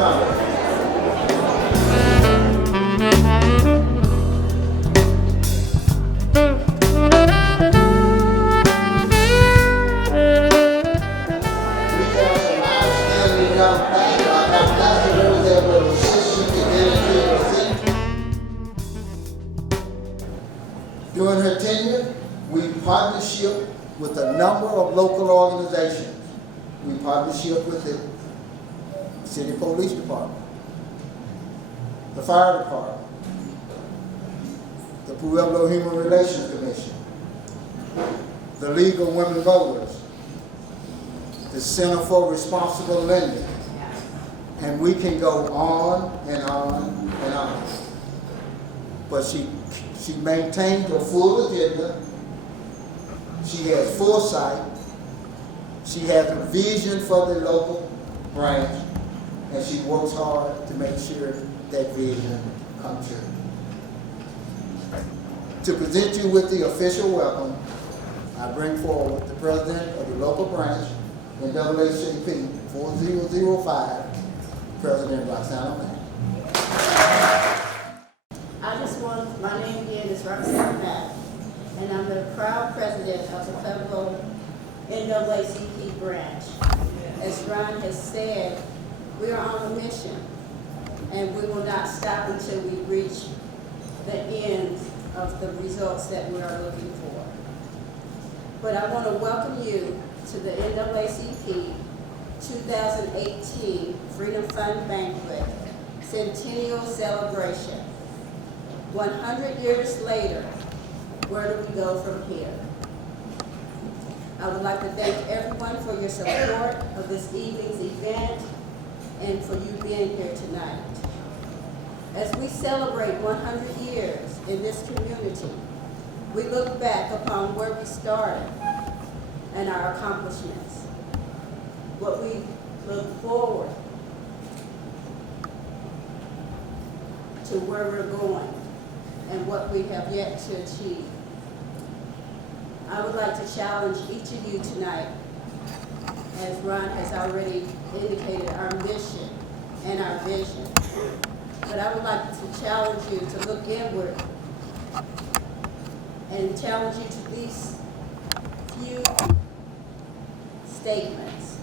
coming. During her tenure, we partnership with a number of local organizations. We partnership with the City Police Department, the Fire Department, the Pueblo Human Relations Commission, the League of Women Voters, the Center for Responsible Lending, and we can go on and on and on. But she maintains a full agenda. She has foresight. She has a vision for the local branch, and she works hard to make sure that vision comes true. To present you with the official welcome, I bring forward the president of the local branch, NAACP 4005, President Roxana Mack. My name again is Roxana Mack, and I'm the proud president of the Pueblo NAACP branch. As Ron has said, we are on a mission, and we will not stop until we reach the end of the results that we are looking for. But I want to welcome you to the NAACP 2018 Freedom Fund Banquet Centennial Celebration. 100 years later, where do we go from here? I would like to thank everyone for your support of this evening's event and for you being here tonight. As we celebrate 100 years in this community, we look back upon where we started and our accomplishments, what we look forward to where we're going, and what we have yet to achieve. I would like to challenge each of you tonight, as Ron has already indicated our mission and our vision. But I would like to challenge you to look inward and challenge you to these few statements.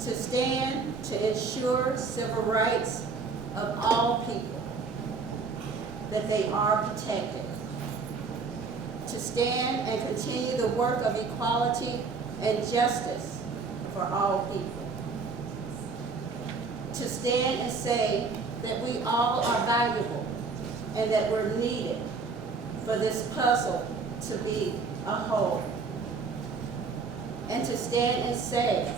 To stand to ensure civil rights of all people, that they are protected. To stand and continue the work of equality and justice for all people. To stand and say that we all are valuable and that we're needed for this puzzle to be a whole. And to stand and say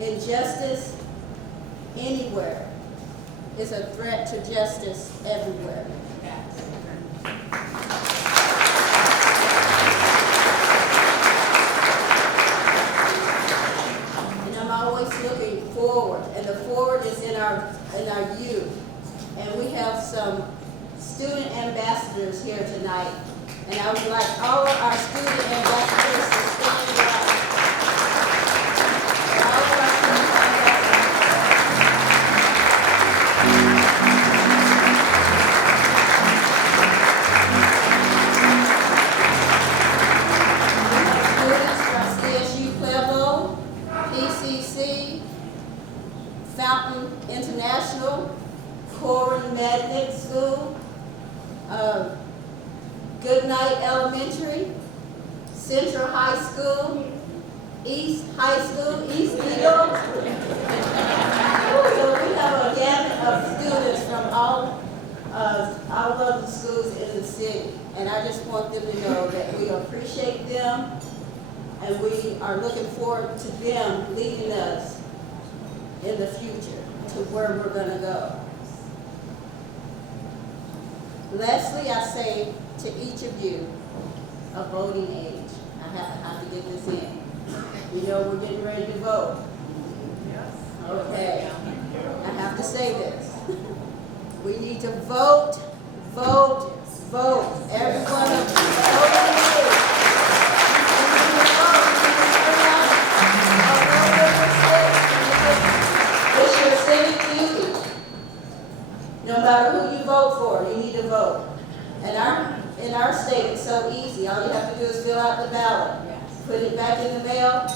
injustice anywhere is a threat to justice everywhere. And I'm always looking forward, and the forward is in our youth. And we have some student ambassadors here tonight, and I would like all of our student ambassadors to stand up. Central High School, East High School, East Eagle. So we have a gamut of students from all of the schools in the city. And I just want them to know that we appreciate them and we are looking forward to them leading us in the future to where we're going to go. Lastly, I say to each of you, a voting age. I have to get this in. You know we're getting ready to vote. Okay. I have to say this. We need to vote, vote, vote. Everyone voting age. In our state, it's so easy. All you have to do is fill out the ballot, put it back in the mail.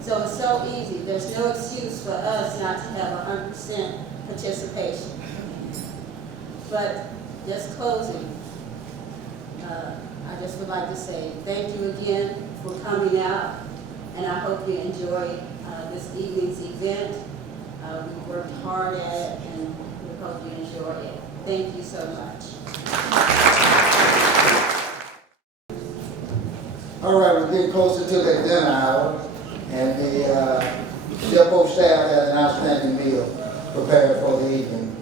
So it's so easy. There's no excuse for us not to have 100% participation. But just closing, I just would like to say thank you again for coming out, and I hope you enjoy this evening's event. We worked hard at it, and we hope you enjoy it. Thank you so much. All right, we're getting closer to the dinner hour, and the depot staff has an outstanding meal prepared for the evening.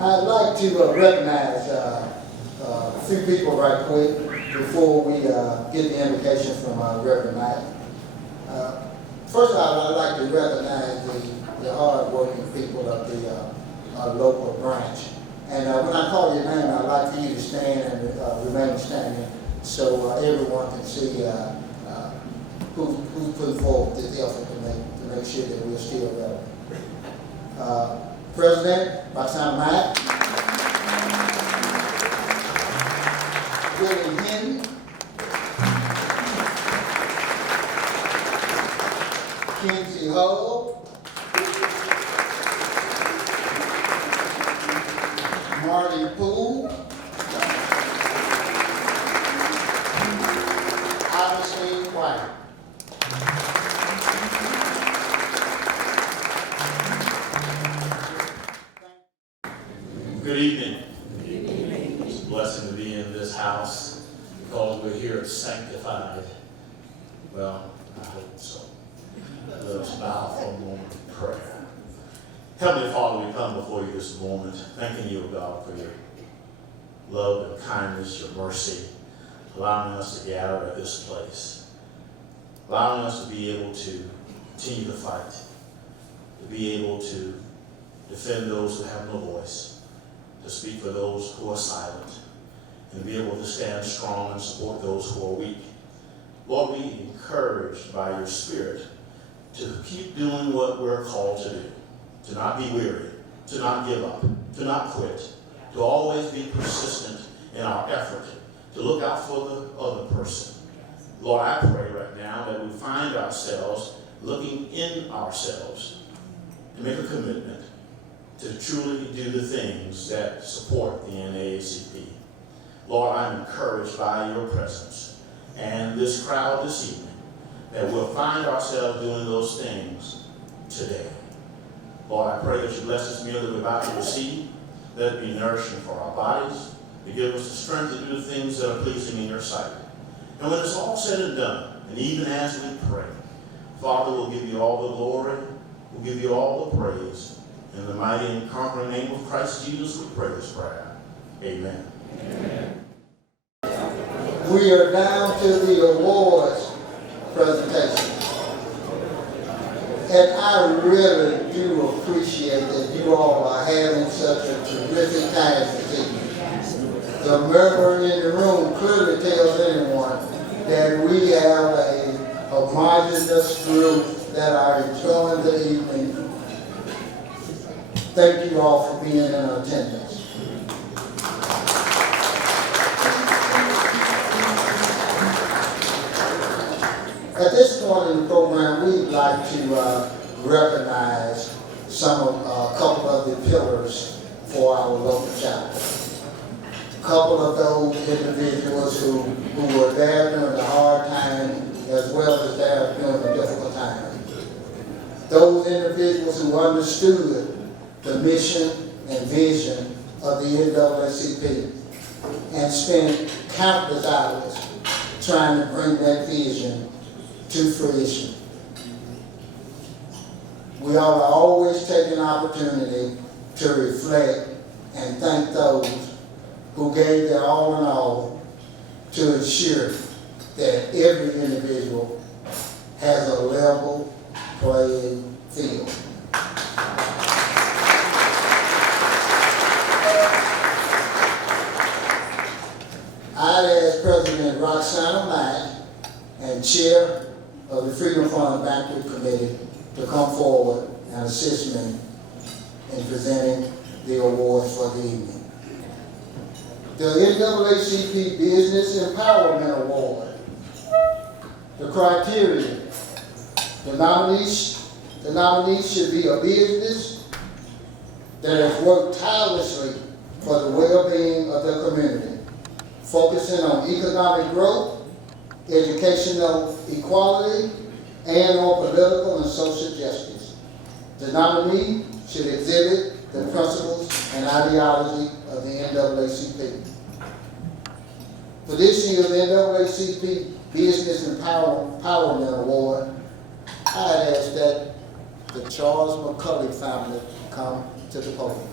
I'd like to recognize a few people right quick before we get the invitation from Reverend Mack. First of all, I'd like to recognize the hard-working people of the local branch. And when I call your name, I'd like for you to stand and remain standing so everyone can see who's putting forward this effort to make sure that we're still relevant. President Roxana Mack, Willie Henry, Kinsey Hull, Marty Poole, Augustine White. Good evening. It's a blessing to be in this house because we're here sanctified. Well, I hope so. Let us bow for a moment of prayer. Heavenly Father, we come before you this moment, thanking you, God, for your love and kindness, your mercy, allowing us to gather at this place, allowing us to be able to continue to fight, to be able to defend those who have no voice, to speak for those who are silent, and to be able to stand strong and support those who are weak. Lord, we encouraged by your Spirit to keep doing what we're called to do, to not be weary, to not give up, to not quit, to always be persistent in our effort, to look out for the other person. Lord, I pray right now that we find ourselves looking in ourselves to make a commitment to truly do the things that support the NAACP. Lord, I'm encouraged by your presence and this crowd this evening that we'll find ourselves doing those things today. Lord, I pray that you bless this meal that we're about to receive, let it be nourishing for our bodies, to give us the strength to do the things that are pleasing in your sight. And when it's all said and done, and even as we pray, Father, we'll give you all the glory, we'll give you all the praise. In the mighty and conquering name of Christ Jesus, we pray this prayer. Amen. Amen. We are down to the awards presentation. And I really do appreciate that you all are having such a terrific time this evening. The murmur in the room clearly tells anyone that we have a homogeneous group that are enjoying the evening. Thank you all for being in attendance. At this point in the program, we'd like to recognize a couple of the pillars for our local chapter. A couple of those individuals who were there during the hard time as well as there during the difficult time. Those individuals who understood the mission and vision of the NAACP and spent countless hours trying to bring that vision to fruition. We ought to always take an opportunity to reflect and thank those who gave their all in all to ensure that every individual has a level playing field. I'd ask President Roxana Mack and Chair of the Freedom Fund Banquet Committee to come forward and assist me in presenting the awards for the evening. The NAACP Business Empowerment Award. The criteria. The nominee should be a business that has worked tirelessly for the well-being of the community, focusing on economic growth, educational equality, and on political and social justice. The nominee should exhibit the principles and ideology of the NAACP. For this year's NAACP Business Empowerment Award, I'd ask that the Charles McCulley family come to the podium.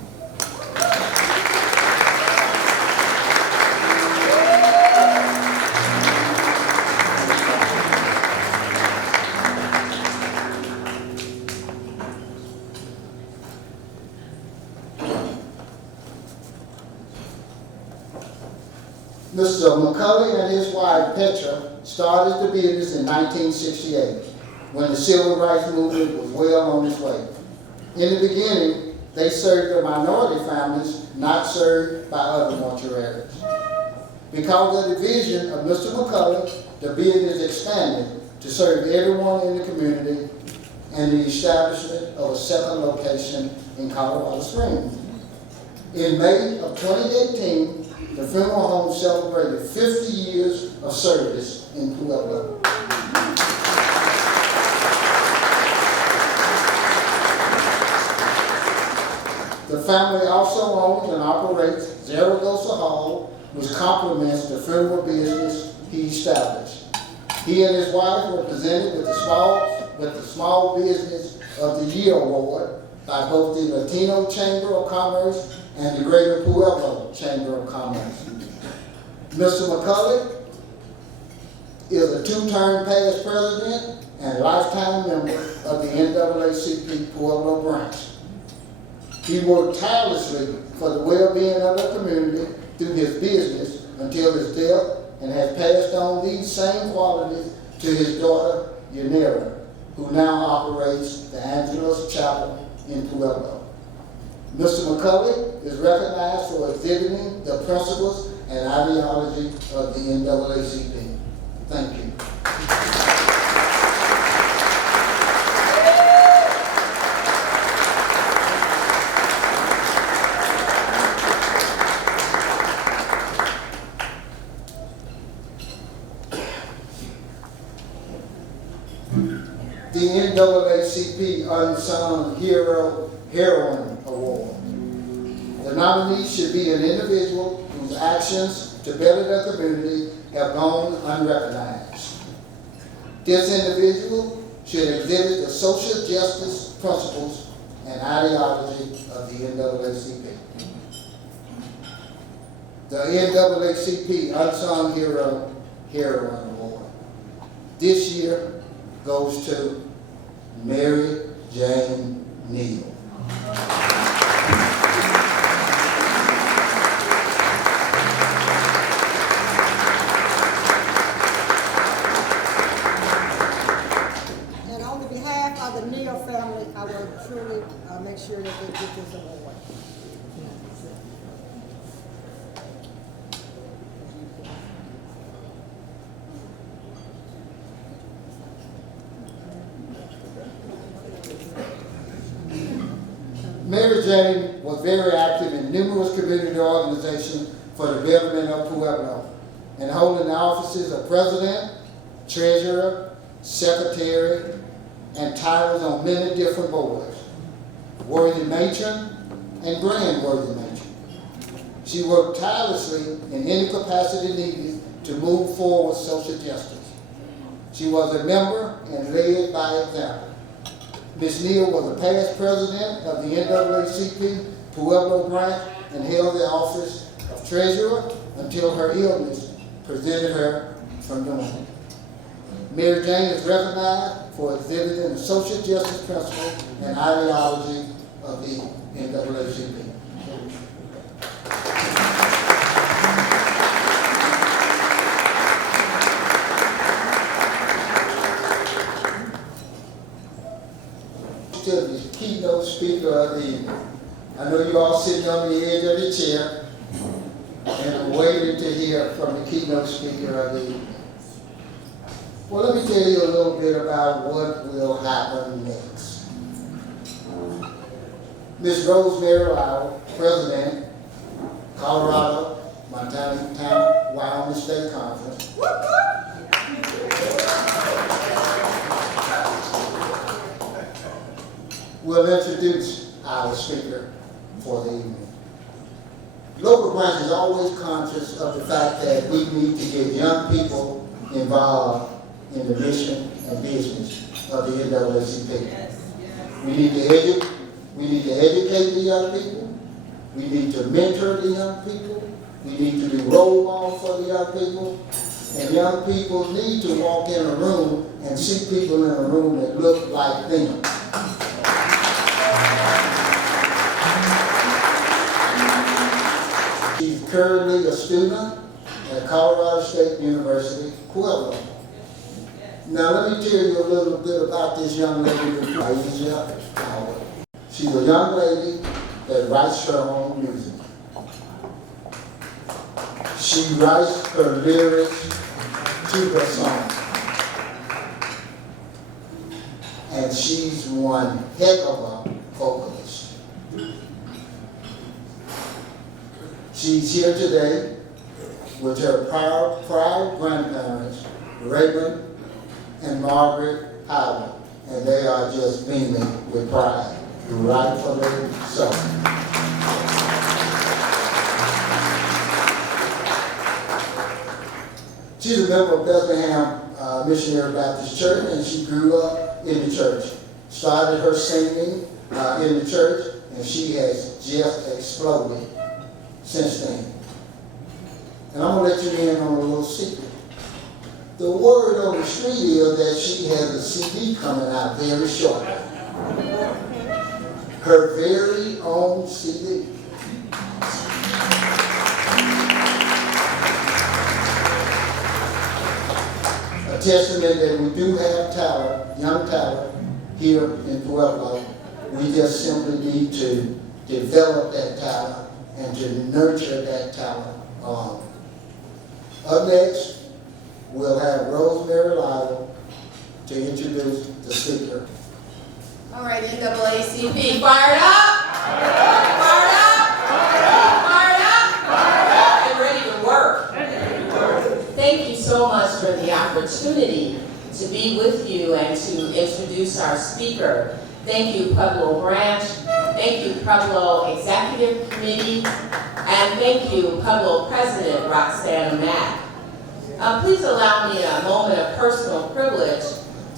Mr. McCulley and his wife Petra started the business in 1968 when the civil rights movement was well on its way. In the beginning, they served the minority families not served by other mortuaries. Because of the vision of Mr. McCulley, the business expanded to serve everyone in the community and the establishment of a second location in Colorado Springs. In May of 2018, the funeral home celebrated 50 years of service in Pueblo. The family also owns and operates Zaragoza Hall, which complements the funeral business he established. He and his wife were presented with the Small Business of the Year Award by both the Latino Chamber of Commerce and the Greater Pueblo Chamber of Commerce. Mr. McCulley is a two-term past president and lifetime member of the NAACP Pueblo branch. He worked tirelessly for the well-being of the community through his business until his death and has passed on these same qualities to his daughter, Hilary, who now operates the Angelus Chapel in Pueblo. Mr. McCulley is recognized for exhibiting the principles and ideology of the NAACP. Thank you. The NAACP Unsung Heroine Award. The nominee should be an individual whose actions to better the community have gone unrecognized. This individual should exhibit the social justice principles and ideology of the NAACP. The NAACP Unsung Heroine Award this year goes to Mary Jane Neal. And on the behalf of the Neal family, I will truly make sure that they get this award. Mary Jane was very active in numerous community organizations for the betterment of Pueblo and holding the offices of president, treasurer, secretary, and titles on many different boards, worthy matron and grand worthy matron. She worked tirelessly in any capacity needed to move forward social justice. She was a member and led by example. Ms. Neal was a past president of the NAACP Pueblo branch and held the office of treasurer until her illness prevented her from doing it. Mary Jane is recognized for exhibiting the social justice principles and ideology of the NAACP. To the keynote speaker of the evening. I know you all sitting on the edge of the chair, and the waiting to hear from the keynote speaker of the evening. Well, let me tell you a little bit about what will happen next. Ms. Rosemary, Lytle, President, Colorado, Montana, Wyoming State Conference. Will introduce our speaker for the evening. Local branch is always conscious of the fact that we need to get young people involved in the mission and business of the NAACP. We need to educate the young people. We need to mentor the young people. We need to be role models for the young people. And young people need to walk in a room and see people in a room that look like them. She's currently a student at Colorado State University, Pueblo. Now let me tell you a little bit about this young lady, Aisha Howard. She's a young lady that writes her own music. She writes her lyrics to her song. And she's one heck of a vocalist. She's here today with her proud grandparents, Raymond and Margaret Howard, and they are just beaming with pride to write for their song. She's a member of Bethlehem Missionary Baptist Church, and she grew up in the church. Started her singing in the church, and she has just exploded since then. And I'm going to let you in on a little secret. The word on the street is that she has a CD coming out very shortly. Her very own CD. A testament that we do have talent, young talent, here in Pueblo. We just simply need to develop that talent and to nurture that talent. Up next, we'll have Rosemary Lytle to introduce the speaker. All right, NAACP, fired up? Fired up? Fired up? And ready to work. Thank you so much for the opportunity to be with you and to introduce our speaker. Thank you, Pueblo Branch. Thank you, Pueblo Executive Committee. And thank you, Pueblo President Roxana Mack. Please allow me a moment of personal privilege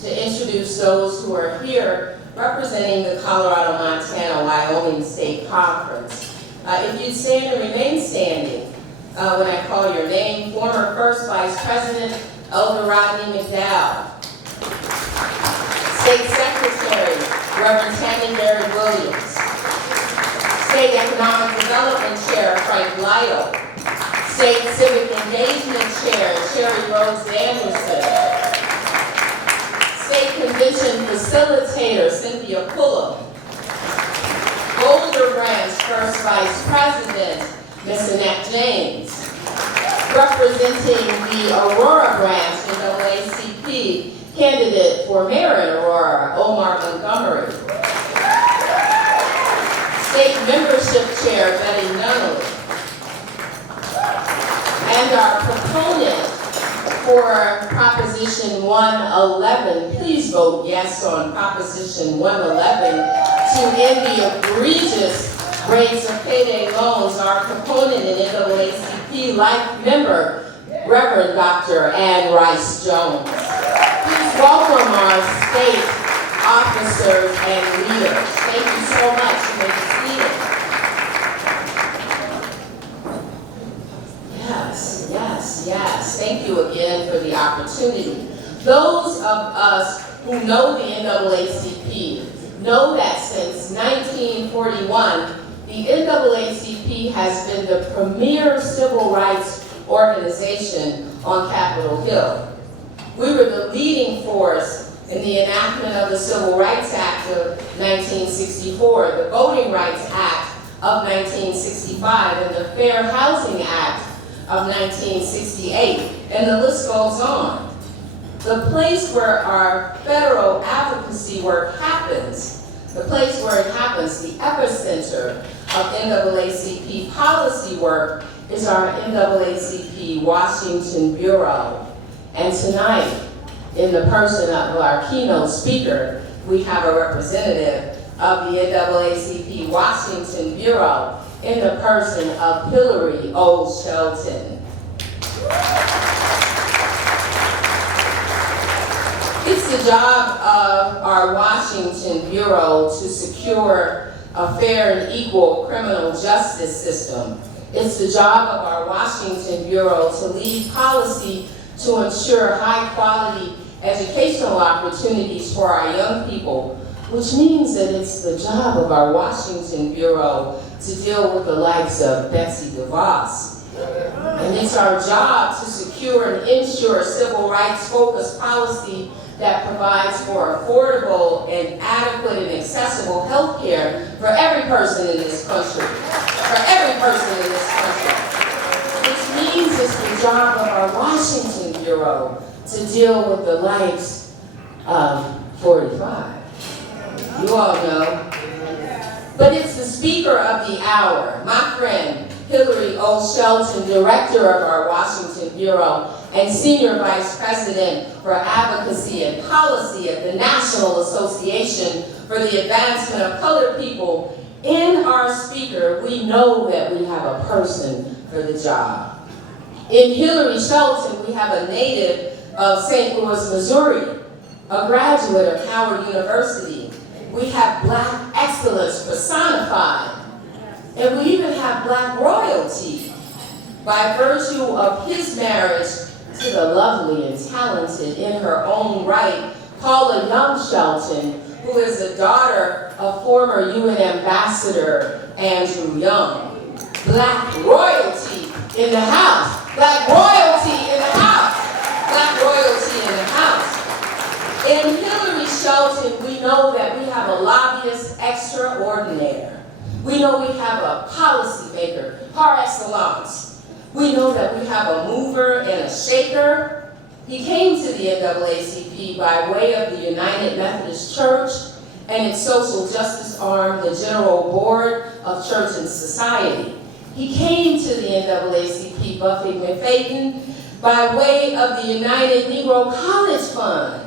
to introduce those who are here representing the Colorado, Montana, Wyoming State Conference. If you'd stand and remain standing when I call your name, former First Vice President Elder Rodney McDowell, State Secretary Reverend Tammy Barrett Williams, State Economic Development Chair Frank Lytle, State Civic Engagement Chair Sherry Rose Anderson, State Convention Facilitator Cynthia Pullum, Boulder Branch First Vice President Miss Annette James, representing the Aurora Branch NAACP candidate for mayor in Aurora, Omar Montgomery, State Membership Chair Betty Nunnally, and our proponent for Proposition 111. Please vote yes on Proposition 111 to end the egregious rates of payday loans. Our proponent in NAACP Life member, Reverend Dr. Ann Rice Jones. Please welcome our state officers and leaders. Thank you so much. You may be seated. Yes, yes, yes. Thank you again for the opportunity. Those of us who know the NAACP know that since 1941, the NAACP has been the premier civil rights organization on Capitol Hill. We were the leading force in the enactment of the Civil Rights Act of 1964, the Voting Rights Act of 1965, and the Fair Housing Act of 1968, and the list goes on. The place where our federal advocacy work happens, the place where it happens, the epicenter of NAACP policy work, is our NAACP Washington Bureau. And tonight, in the person of our keynote speaker, we have a representative of the NAACP Washington Bureau in the person of Hilary Shelton. It's the job of our Washington Bureau to secure a fair and equal criminal justice system. It's the job of our Washington Bureau to lead policy to ensure high-quality educational opportunities for our young people, which means that it's the job of our Washington Bureau to deal with the likes of Betsy DeVos. And it's our job to secure and ensure civil rights-focused policy that provides for affordable and adequate and accessible health care for every person in this country. For every person in this country. Which means it's the job of our Washington Bureau to deal with the likes of 45. You all know. But it's the speaker of the hour, my friend, Hilary Shelton, director of our Washington Bureau and senior vice president for advocacy and policy at the National Association for the Advancement of Colored People. In our speaker, we know that we have a person for the job. In Hilary Shelton, we have a native of St. Louis, Missouri, a graduate of Howard University. We have Black excellence personified. And we even have Black royalty by virtue of his marriage to the lovely and talented in her own right, Paula Young Shelton, who is the daughter of former UN Ambassador Andrew Young. Black royalty in the house. Black royalty in the house. Black royalty in the house. In Hilary Shelton, we know that we have a lobbyist extraordinaire. We know we have a policymaker par excellence. We know that we have a mover and a shaker. He came to the NAACP by way of the United Methodist Church and its social justice arm, the General Board of Church and Society. He came to the NAACP Buffy McFadden by way of the United Negro College Fund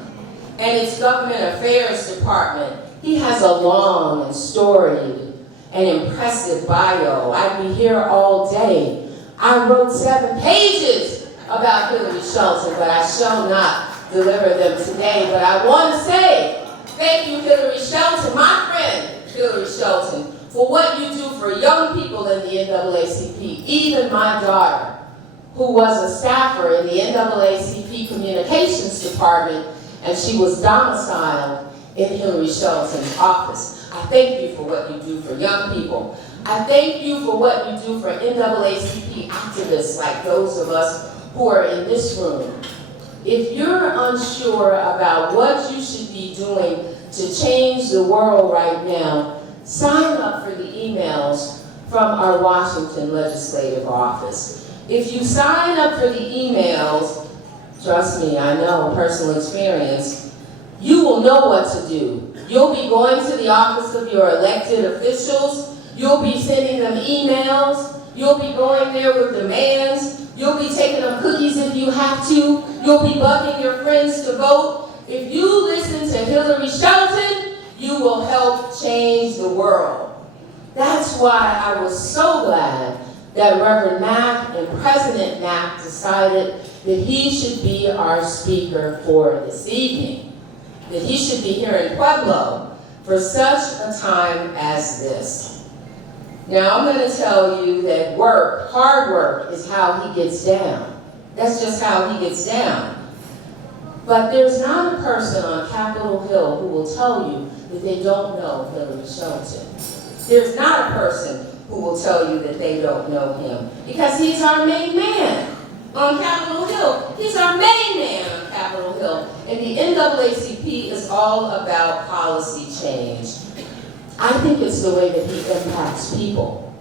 and its Government Affairs Department. He has a long and storied and impressive bio. I'd be here all day. I wrote 7 pages about Hilary Shelton, but I shall not deliver them today. But I want to say thank you, Hilary Shelton, my friend Hilary Shelton, for what you do for young people in the NAACP. Even my daughter, who was a staffer in the NAACP Communications Department, and she was domiciled in Hilary Shelton's office. I thank you for what you do for young people. I thank you for what you do for NAACP activists like those of us who are in this room. If you're unsure about what you should be doing to change the world right now, sign up for the emails from our Washington Legislative Office. If you sign up for the emails, trust me, I know, personal experience, you will know what to do. You'll be going to the office of your elected officials. You'll be sending them emails. You'll be going there with demands. You'll be taking them cookies if you have to. You'll be bugging your friends to vote. If you listen to Hilary Shelton, you will help change the world. That's why I was so glad that Reverend Mack and President Mack decided that he should be our speaker for this evening, that he should be here in Pueblo for such a time as this. Now, I'm going to tell you that work, hard work, is how he gets down. That's just how he gets down. But there's not a person on Capitol Hill who will tell you that they don't know Hilary Shelton. There's not a person who will tell you that they don't know him, because he's our main man on Capitol Hill. He's our main man on Capitol Hill. And the NAACP is all about policy change. I think it's the way that he impacts people.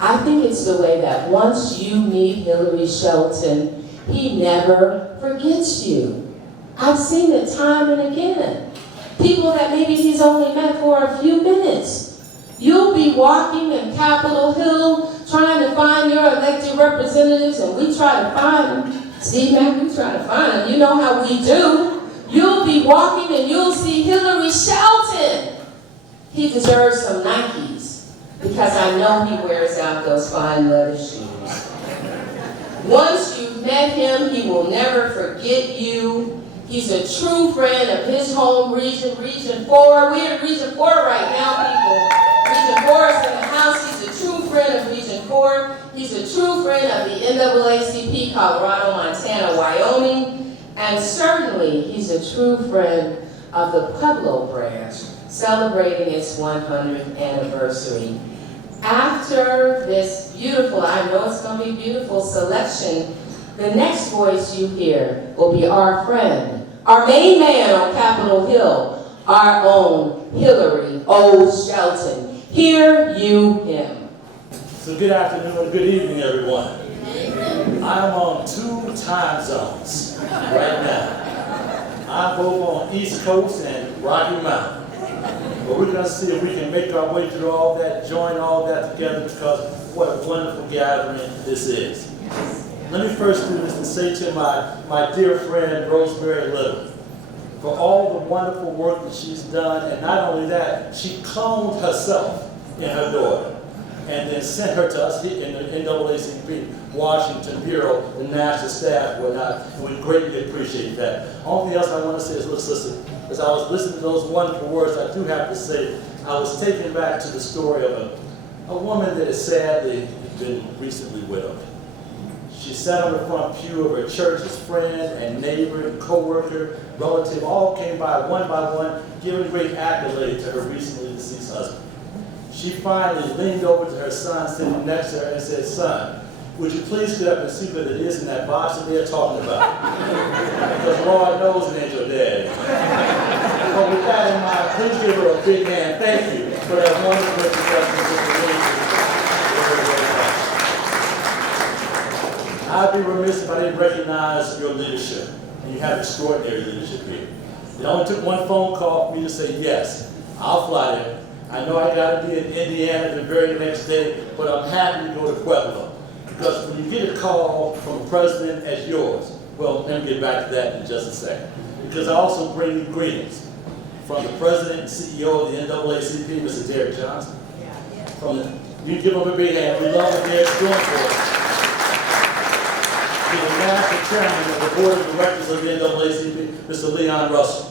I think it's the way that once you meet Hilary Shelton, he never forgets you. I've seen it time and again. People that maybe he's only met for a few minutes. You'll be walking in Capitol Hill trying to find your elected representatives, and we try to find them. Steve Mack, we try to find them. You know how we do. You'll be walking and you'll see Hilary Shelton. He deserves some Nikes because I know he wears out those fine leather shoes. Once you've met him, he will never forget you. He's a true friend of his home region, Region 4. We're in Region 4 right now, people. Region 4 is in the house. He's a true friend of Region 4. He's a true friend of the NAACP, Colorado, Montana, Wyoming. And certainly, he's a true friend of the Pueblo branch, celebrating its 100th anniversary. After this beautiful, I know it's going to be beautiful selection, the next voice you hear will be our friend, our main man on Capitol Hill, our own Hilary O. Shelton. Hear you him. So good afternoon and good evening, everyone. I'm on 2 time zones right now. I'm both on East Coast and Rocky Mountain. But we're going to see if we can make our way through all that, join all that together, because what a wonderful gathering this is. Let me first do this and say to my dear friend, Rosemary, Lytle, for all the wonderful work that she's done, and not only that, she cloned herself in her daughter, and then sent her to us in the NAACP Washington Bureau, the national staff, whatnot, and we greatly appreciate that. Only thing else I want to say is, listen, as I was listening to those wonderful words, I do have to say, I was taken back to the story of a woman that has sadly been recently widowed. She sat on the front pew of her church as friend and neighbor and co-worker, relative, all came by one, giving great accolade to her recently deceased husband. She finally leaned over to her son sitting next to her and said, "Son, would you please get up and see what it is in that box that they're talking about?" Because Lord knows it ain't your daddy. But with that in mind, please give her a big hand. Thank you for that wonderful introduction. I'd be remiss if I didn't recognize your leadership, and you have extraordinary leadership here. It only took one phone call for me to say, yes, I'll fly there. I know I got to be in Indiana the very next day, but I'm happy to go to Pueblo. Because when you get a call from a president as yours, well, let me get back to that in just a second. Because I also bring you greetings from the president and CEO of the NAACP, Mr. Derek Johnson. You give him a big hand. We love what Derek's doing for us. To the national chairman of the board of directors of the NAACP, Mr. Leon Russell.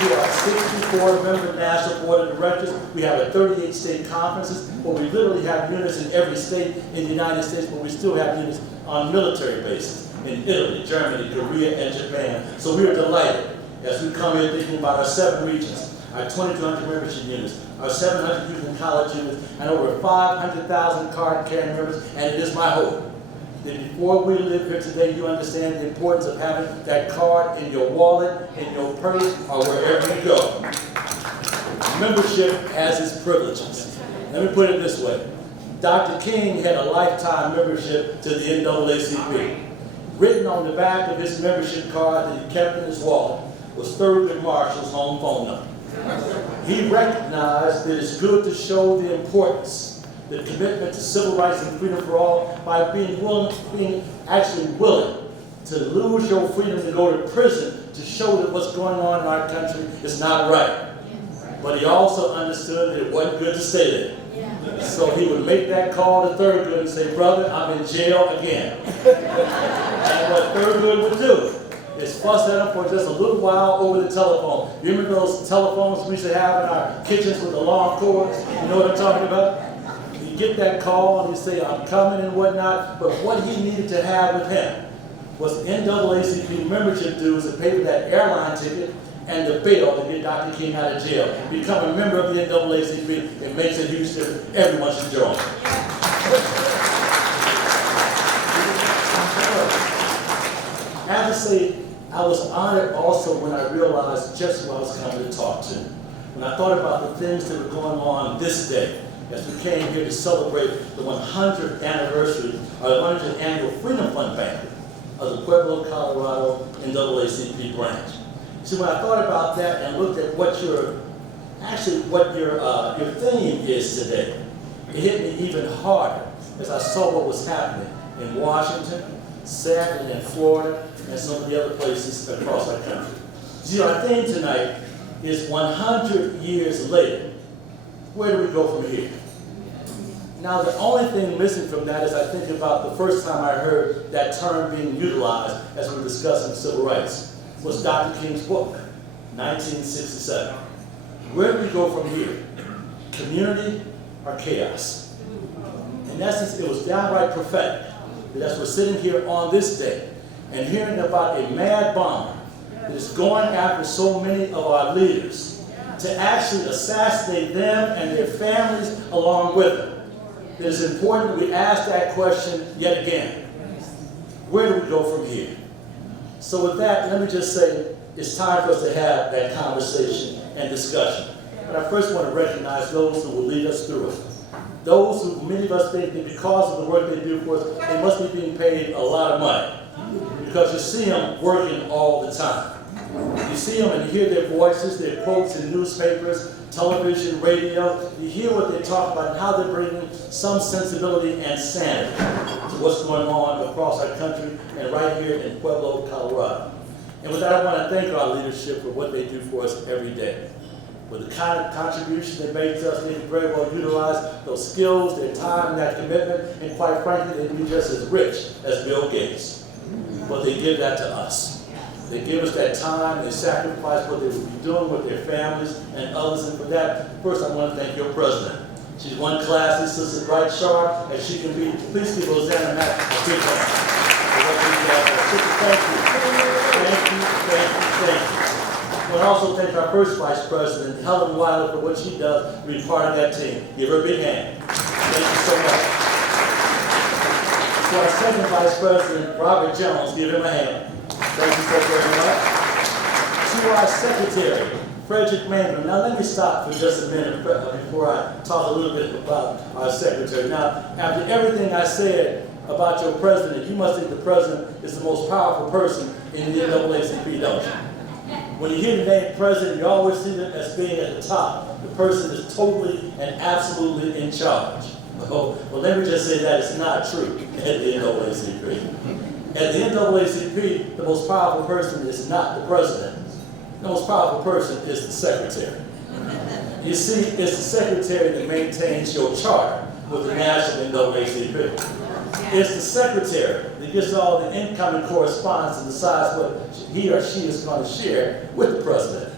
To our 64-member national board of directors, we have a 38 state conferences where we literally have units in every state in the United States, but we still have units on military bases in Italy, Germany, Korea, and Japan. So we are delighted as we come here thinking about our 7 regions, our 2,200 membership units, our 700 youth and college units, and over 500,000 card-carrying members. And it is my hope that before we live here today, you understand the importance of having that card in your wallet, in your purse, or wherever you go. Membership has its privileges. Let me put it this way. Dr. King had a lifetime membership to the NAACP. Written on the back of his membership card that he kept in his wallet was Thurgood Marshall's home phone number. He recognized that it's good to show the importance, the commitment to civil rights and freedom for all by being actually willing to lose your freedom to go to prison to show that what's going on in our country is not right. But he also understood that it wasn't good to stay there. So he would make that call to Thurgood and say, "Brother, I'm in jail again." And what Thurgood would do is fuss at him for just a little while over the telephone. You remember those telephones we used to have in our kitchens with the long cords? You know what I'm talking about? You get that call and you say, "I'm coming," and whatnot. But what he needed to have with him was NAACP membership dues to pay for that airline ticket and the bail to get Dr. King out of jail. Become a member of the NAACP. It makes a huge difference. Everyone should join. I have to say, I was honored also when I realized just who I was coming to talk to. When I thought about the things that were going on this day, as we came here to celebrate the 100th anniversary, or the 100th annual Freedom Fund Banquet of the Pueblo, Colorado NAACP branch. See, when I thought about that and looked at what your theme is today, it hit me even harder as I saw what was happening in Washington, sadly in Florida, and some of the other places across our country. See, our theme tonight is 100 years later. Where do we go from here? Now, the only thing missing from that is I think about the first time I heard that term being utilized as we were discussing civil rights was Dr. King's book, 1967. Where do we go from here? Community or chaos? In essence, it was downright prophetic. As we're sitting here on this day and hearing about a mad bomber that is going after so many of our leaders to actually assassinate them and their families along with them. It is important that we ask that question yet again. Where do we go from here? So with that, let me just say it's time for us to have that conversation and discussion. But I first want to recognize those who will lead us through it. Those who many of us think that because of the work they do for us, they must be being paid a lot of money. Because you see them working all the time. You see them and hear their voices, their quotes in newspapers, television, radio. You hear what they talk about and how they're bringing some sensibility and sanity to what's going on across our country and right here in Pueblo, Colorado. And with that, I want to thank our leadership for what they do for us every day. With the kind of contribution they make to us, they can very well utilize those skills, their time, that commitment, and quite frankly, they can be just as rich as Bill Gates. But they give that to us. They give us that time, they sacrifice what they would be doing with their families and others. And for that, first I want to thank your president. She's one classy, sister, bright, sharp, as she can be. Please give Roxana Mack a big hand for what she does. Sister, thank you. Thank you, thank you, thank you. I want to also thank our first vice president, Hilary, for what she does to be part of that team. Give her a big hand. Thank you so much. To our second vice president, Robert Jones, give him a hand. Thank you so very much. To our secretary, Frederick Mangum. Now let me stop for just a minute before I talk a little bit about our secretary. Now, after everything I said about your president, you must think the president is the most powerful person in the NAACP, don't you? When you hear the name president, you always see them as being at the top. The person is totally and absolutely in charge. Well, let me just say that it's not true at the NAACP. At the NAACP, the most powerful person is not the president. The most powerful person is the secretary. You see, it's the secretary that maintains your charter with the national NAACP. It's the secretary that gets all the incoming correspondence and decides what he or she is going to share with the president.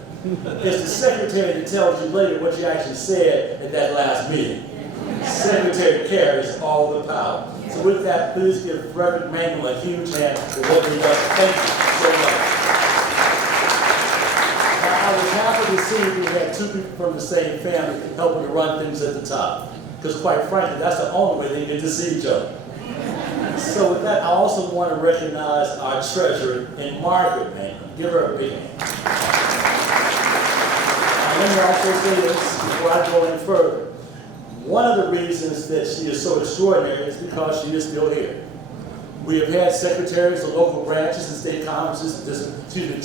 It's the secretary that tells you later what you actually said at that last meeting. The secretary carries all the power. So with that, please give Frederick Mangum a huge hand for what he does. Thank you so much. Now, I was happy to see we had two people from the same family helping to run things at the top. Because quite frankly, that's the only way they get to see each other. So with that, I also want to recognize our treasurer in Margaret Mangum. Give her a big hand. Now, let me also say this before I go any further. One of the reasons that she is so extraordinary is because she is still here. We have had secretaries of local branches and state conferences,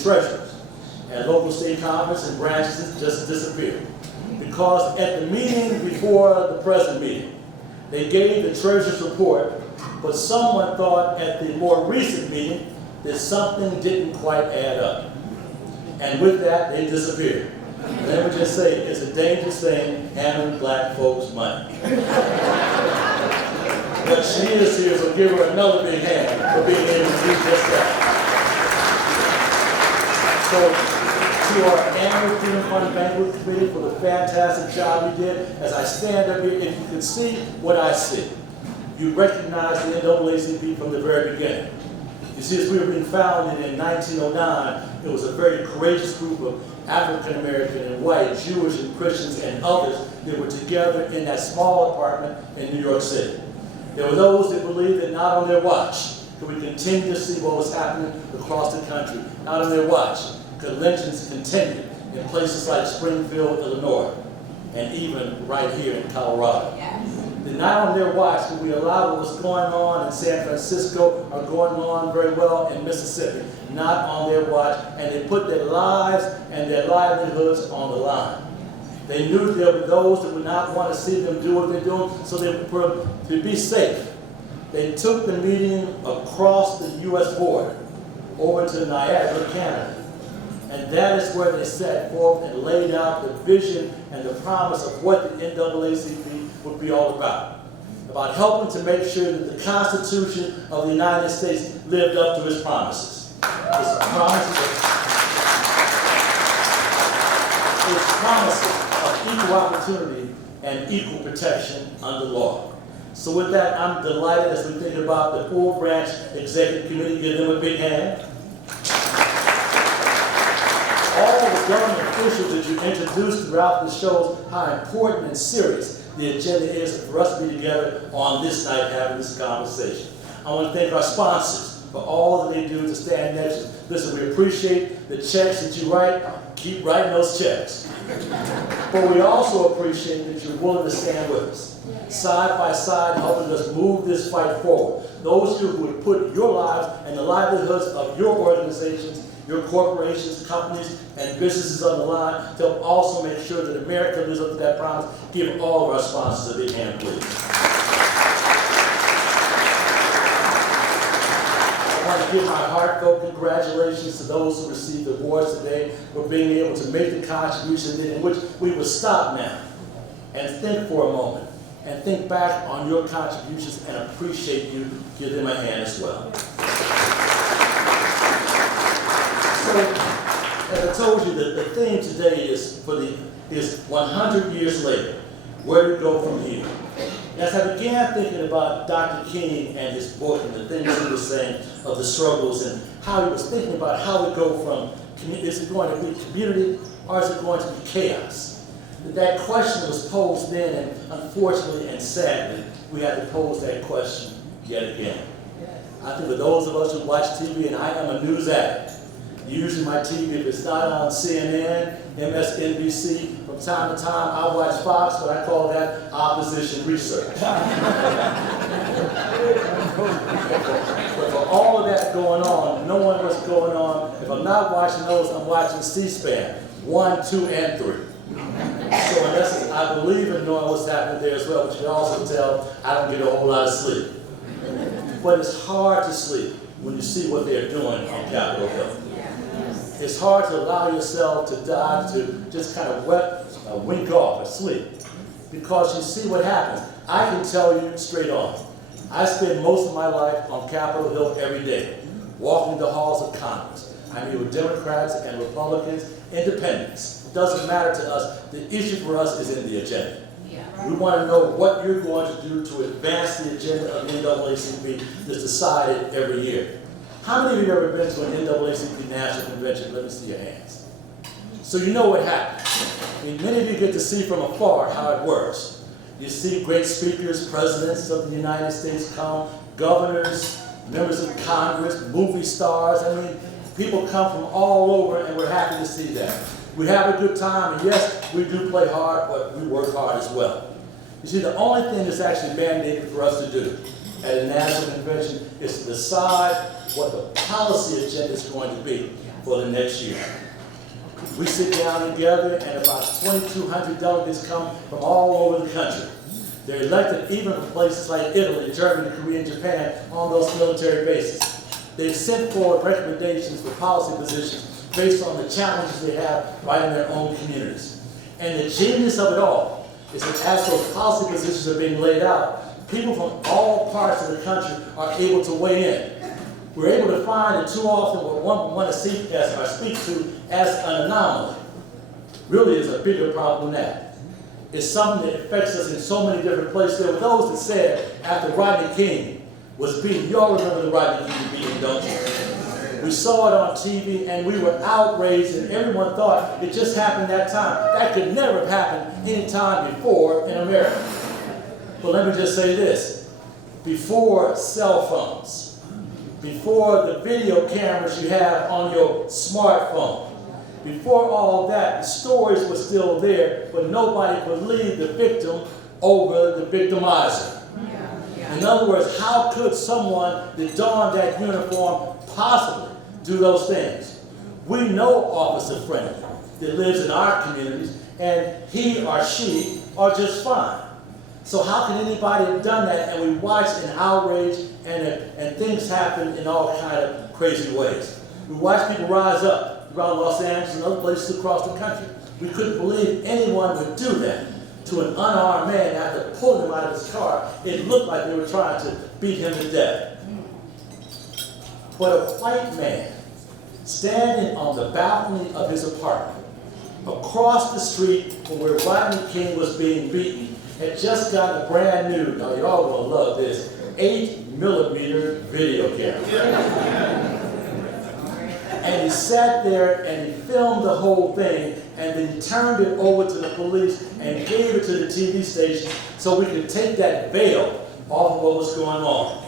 treasurers, and local state conferences and branches just disappeared. Because at the meeting before the present meeting, they gave the treasurer's report, but someone thought at the more recent meeting that something didn't quite add up. And with that, they disappeared. And let me just say, it's a dangerous thing handling black folks' money. But she is here, so give her another big hand for being able to do just that. So, to our annual Freedom Fund Banquet Committee for the fantastic job you did, as I stand up here, if you can see what I see, you recognize the NAACP from the very beginning. You see, as we were being founded in 1909, it was a very courageous group of African American and white, Jewish and Christians and others that were together in that small apartment in New York City. There were those that believed that not on their watch could we continue to see what was happening across the country. Not on their watch could lynchings continue in places like Springfield, Illinois. and even right here in Colorado. Yes. That not on their watch did we allow what was going on in San Francisco or going on very well in Mississippi. Not on their watch, and they put their lives and their livelihoods on the line. They knew there were those that would not want to see them do what they're doing, so they were to be safe. They took the meeting across the U.S. border over to Niagara, Canada. And that is where they set forth and laid out the vision and the promise of what the NAACP would be all about helping to make sure that the Constitution of the United States lived up to its promises. Its promises of equal opportunity and equal protection under law. So with that, I'm delighted as we think about the full branch executive committee. Give them a big hand. All the government officials that you introduced throughout the shows how important and serious the agenda is for us to be together on this night having this conversation. I want to thank our sponsors for all that they do to stand next to us. Listen, we appreciate the checks that you write. Keep writing those checks. But we also appreciate that you're willing to stand with us, side by side, helping us move this fight forward. Those of you who would put your lives and the livelihoods of your organizations, your corporations, companies, and businesses on the line to help also make sure that America lives up to that promise. Give all of our sponsors a big hand, please. I want to give my heartfelt congratulations to those who received awards today for being able to make the contribution in which we will stop now and think for a moment and think back on your contributions and appreciate you. Give them a hand as well. So, as I told you, the theme today is 100 years later. Where do we go from here? As I began thinking about Dr. King and his book and the things he was saying of the struggles and how he was thinking about how we go from, is it going to be community or is it going to be chaos? That question was posed then, and unfortunately and sadly, we had to pose that question yet again. I think for those of us who watch TV, and I am a news addict, usually my TV, if it's not on CNN, MSNBC, from time to time I watch Fox, but I call that opposition research. But for all of that going on, knowing what's going on, if I'm not watching those, I'm watching C-SPAN, 1, 2, and 3. So in essence, I believe in knowing what's happening there as well, but you can also tell I don't get a whole lot of sleep. But it's hard to sleep when you see what they're doing on Capitol Hill. It's hard to allow yourself to die, to just kind of wink off or sleep, because you see what happens. I can tell you straight on, I spend most of my life on Capitol Hill every day, walking the halls of Congress. I meet with Democrats and Republicans, independents. It doesn't matter to us. The issue for us is in the agenda. We want to know what you're going to do to advance the agenda of the NAACP that's decided every year. How many of you have ever been to an NAACP National Convention? Let me see your hands. So you know what happens. I mean, many of you get to see from afar how it works. You see great speakers, presidents of the United States come, governors, members of Congress, movie stars. I mean, people come from all over, and we're happy to see that. We have a good time, and yes, we do play hard, but we work hard as well. You see, the only thing that's actually mandated for us to do at a national convention is to decide what the policy agenda is going to be for the next year. We sit down together, and about 2,200 delegates come from all over the country. They're elected even from places like Italy, Germany, Korea, and Japan on those military bases. They've sent forward recommendations for policy positions based on the challenges they have right in their own communities. And the genius of it all is that as those policy positions are being laid out, people from all parts of the country are able to weigh in. We're able to find that too often what one want to see or speak to as an anomaly really is a bigger problem than that. It's something that affects us in so many different places. There were those that said after Rodney King was beaten, you all remember the Rodney King beating, don't you? We saw it on TV and we were outraged, and everyone thought it just happened that time. That could never have happened any time before in America. But let me just say this. Before cell phones, before the video cameras you have on your smartphone, before all that, the stories were still there, but nobody believed the victim over the victimizer. In other words, how could someone that donned that uniform possibly do those things? We know Officer Friendly that lives in our communities, and he or she are just fine. So how can anybody have done that? And we watch in outrage, and things happen in all kind of crazy ways. We watch people rise up throughout Los Angeles and other places across the country. We couldn't believe anyone would do that to an unarmed man after pulling him out of his car. It looked like they were trying to beat him to death. But a white man standing on the balcony of his apartment across the street from where Rodney King was being beaten had just gotten a brand new, now y'all gonna love this, 8mm video camera. And he sat there and he filmed the whole thing and then turned it over to the police and gave it to the TV station so we could take that veil off of what was going on.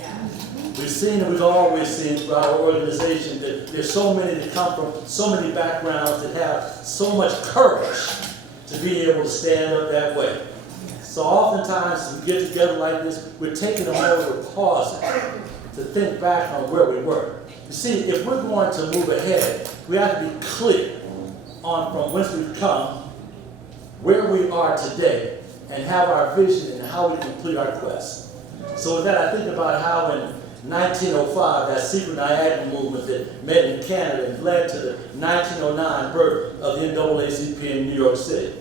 We've seen and we've always seen throughout our organization that there's so many that come from so many backgrounds that have so much courage to be able to stand up that way. So oftentimes we get together like this, we're taking a moment to pause to think back on where we were. You see, if we're going to move ahead, we have to be clear on from whence we've come, where we are today, and have our vision and how we complete our quest. So with that, I think about how in 1905, that secret Niagara movement that met in Canada and led to the 1909 birth of the NAACP in New York City.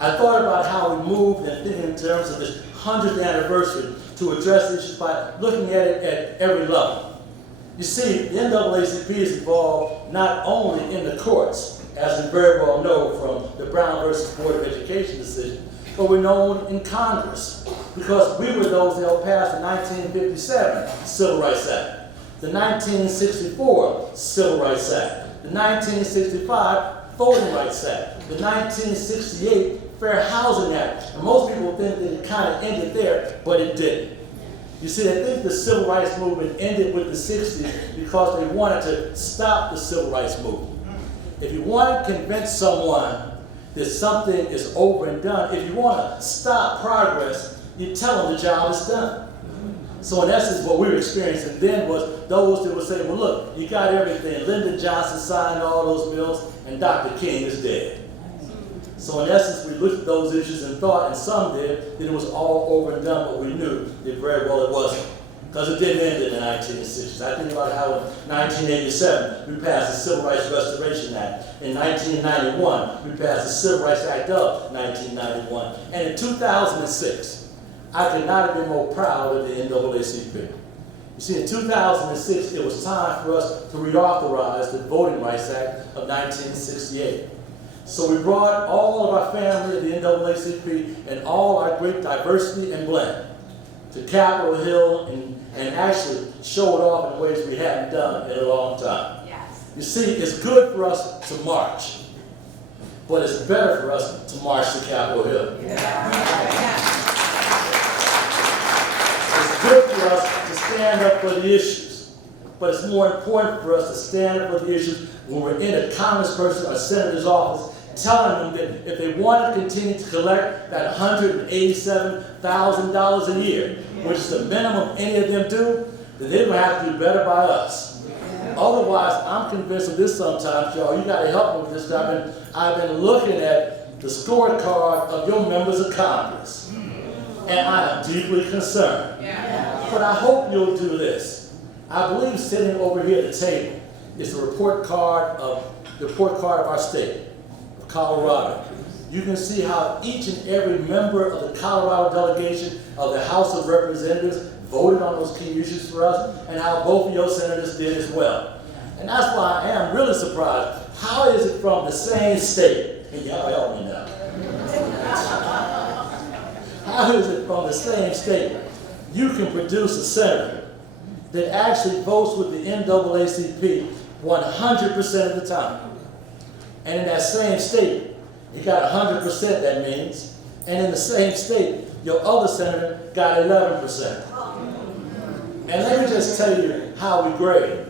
I thought about how we moved and thinking in terms of this 100th anniversary to address issues by looking at it at every level. You see, the NAACP is involved not only in the courts, as we very well know from the Brown versus Board of Education decision, but we're known in Congress because we were those that helped pass the 1957 Civil Rights Act, the 1964 Civil Rights Act, the 1965 Voting Rights Act, the 1968 Fair Housing Act. And most people think that it kind of ended there, but it didn't. You see, I think the civil rights movement ended with the 60s because they wanted to stop the civil rights movement. If you want to convince someone that something is over and done, if you want to stop progress, you tell them the job is done. So in essence, what we were experiencing then was those that would say, well, look, you got everything. Lyndon Johnson signed all those bills, and Dr. King is dead. So in essence, we looked at those issues and thought, and some did, that it was all over and done, but we knew that very well it wasn't. Because it didn't end in the 1960s. I think about how in 1987, we passed the Civil Rights Restoration Act. In 1991, we passed the Civil Rights Act of 1991. And in 2006, I could not have been more proud of the NAACP. You see, in 2006, it was time for us to reauthorize the Voting Rights Act of 1968. So we brought all of our family of the NAACP and all our great diversity and blend to Capitol Hill and actually show it off in ways we hadn't done in a long time. Yes. You see, it's good for us to march, but it's better for us to march to Capitol Hill. It's good for us to stand up for the issues, but it's more important for us to stand up for the issues when we're in a congressperson or senator's office telling them that if they want to continue to collect that $187,000 a year, which is the minimum any of them do, then they're going to have to do better by us. Otherwise, I'm convinced of this sometimes, y'all. You got to help me with this. I've been looking at the scorecard of your members of Congress, and I am deeply concerned. But I hope you'll do this. I believe sitting over here at the table is the report card of our state. Colorado. You can see how each and every member of the Colorado delegation of the House of Representatives voted on those key issues for us, and how both of your senators did as well. And that's why I am really surprised. How is it from the same state? And y'all help me now. How is it from the same state you can produce a senator that actually votes with the NAACP 100% of the time? And in that same state, you got 100%, that means. And in the same state, your other senator got 11%. And let me just tell you how we grade.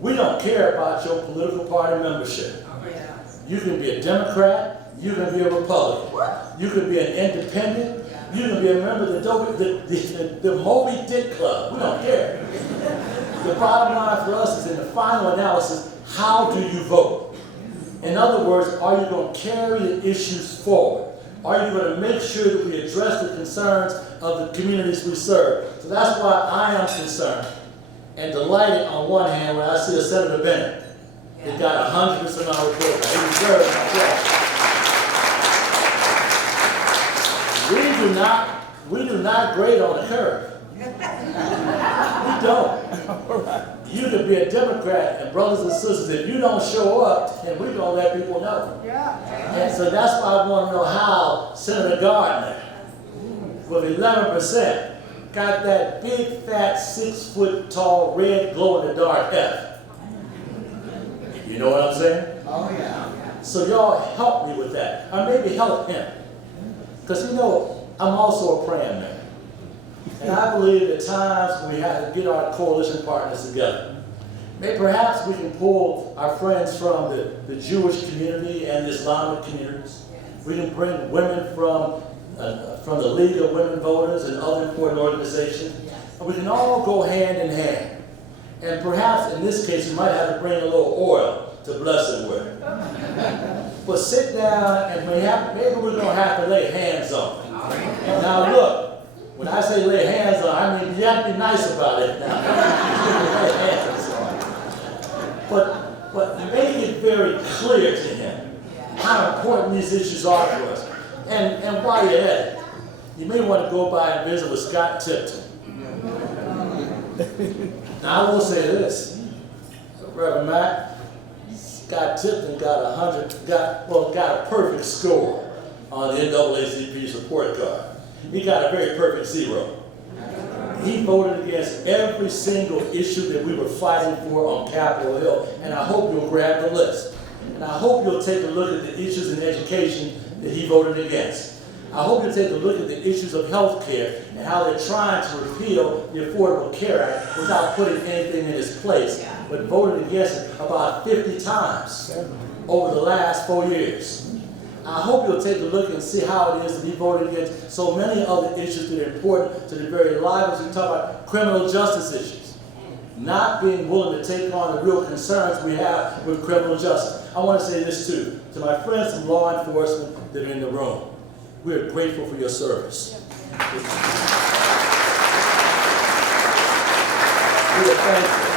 We don't care about your political party membership. You can be a Democrat, you can be a Republican, you can be an independent, you can be a member of the Moby Dick Club. We don't care. The bottom line for us is in the final analysis, how do you vote? In other words, are you going to carry the issues forward? Are you going to make sure that we address the concerns of the communities we serve? So that's why I am concerned and delighted on one hand when I see a Senator Bennett that got 100% on our report. He deserves my we do not grade on the curve. We don't. You could be a Democrat, and brothers and sisters, if you don't show up, then we're going to let people know. And so that's why I want to know how Senator Gardner, with 11%, got that big, fat, 6-foot-tall, red, glow-in-the-dark F. You know what I'm saying? Oh, yeah. So y'all help me with that. Or maybe help him. Because, you know, I'm also a praying man. And I believe at times we have to get our coalition partners together. Maybe perhaps we can pull our friends from the Jewish community and the Islamic communities. We can bring women from the League of Women Voters and other important organizations. And we can all go hand in hand. And perhaps in this case, we might have to bring a little oil to bless it with. But sit down and maybe we're going to have to lay hands on it. Now look, when I say lay hands on, I mean you have to be nice about it now. Lay hands on. But make it very clear to him how important these issues are for us. And while you're at it, you may want to go by and visit with Scott Tipton. Now I will say this, Reverend Mack, Scott Tipton got a perfect score on the NAACP's report card. He got a very perfect 0. He voted against every single issue that we were fighting for on Capitol Hill, and I hope you'll grab the list. And I hope you'll take a look at the issues in education that he voted against. I hope you'll take a look at the issues of health care and how they're trying to repeal the Affordable Care Act without putting anything in its place, but voted against it about 50 times over the last 4 years. I hope you'll take a look and see how it is to be voted against so many other issues that are important to the very lives. We talk about criminal justice issues, not being willing to take on the real concerns we have with criminal justice. I want to say this too, to my friends from law enforcement that are in the room. We are grateful for your service. We are thankful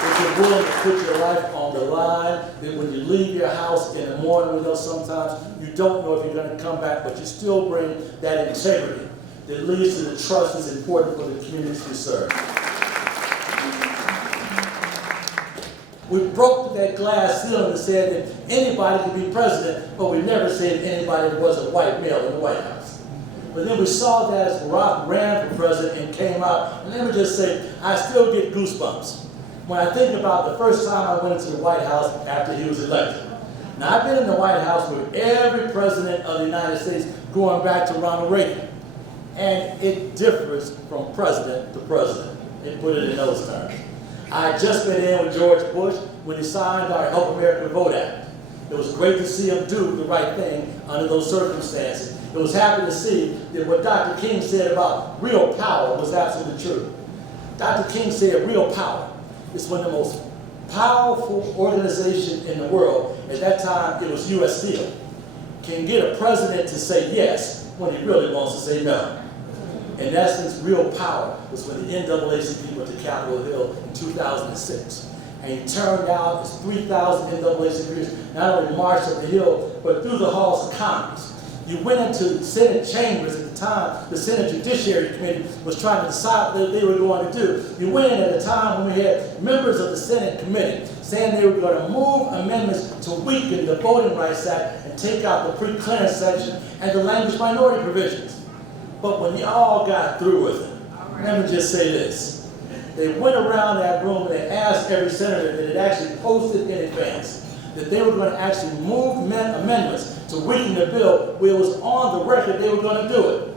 that you're willing to put your life on the line, that when you leave your house in the morning, we know sometimes you don't know if you're going to come back, but you still bring that integrity that leads to the trust that's important for the communities we serve. We broke that glass ceiling and said that anybody could be president, but we never said anybody that wasn't a white male in the White House. But then we saw that as Barack ran for president and came out, and let me just say, I still get goosebumps when I think about the first time I went into the White House after he was elected. Now, I've been in the White House with every president of the United States going back to Ronald Reagan, and it differs from president to president. They put it in those terms. I had just been in with George Bush when he signed our Help America Vote Act. It was great to see him do the right thing under those circumstances. It was happy to see that what Dr. King said about real power was absolutely true. Dr. King said real power is one of the most powerful organizations in the world. At that time, it was U.S. Steel. Can get a president to say yes when he really wants to say no. In essence, real power was when the NAACP went to Capitol Hill in 2006. And he turned out as 3,000 NAACPers not only marched up the hill, but through the halls of Congress. You went into Senate chambers at the time the Senate Judiciary Committee was trying to decide what they were going to do. You went in at a time when we had members of the Senate Committee saying they were going to move amendments to weaken the Voting Rights Act and take out the pre-clearance section and the language minority provisions. But when y'all got through with it, let me just say this. They went around that room and they asked every senator that had actually posted in advance that they were going to actually move amendments to weaken the bill where it was on the record they were going to do it.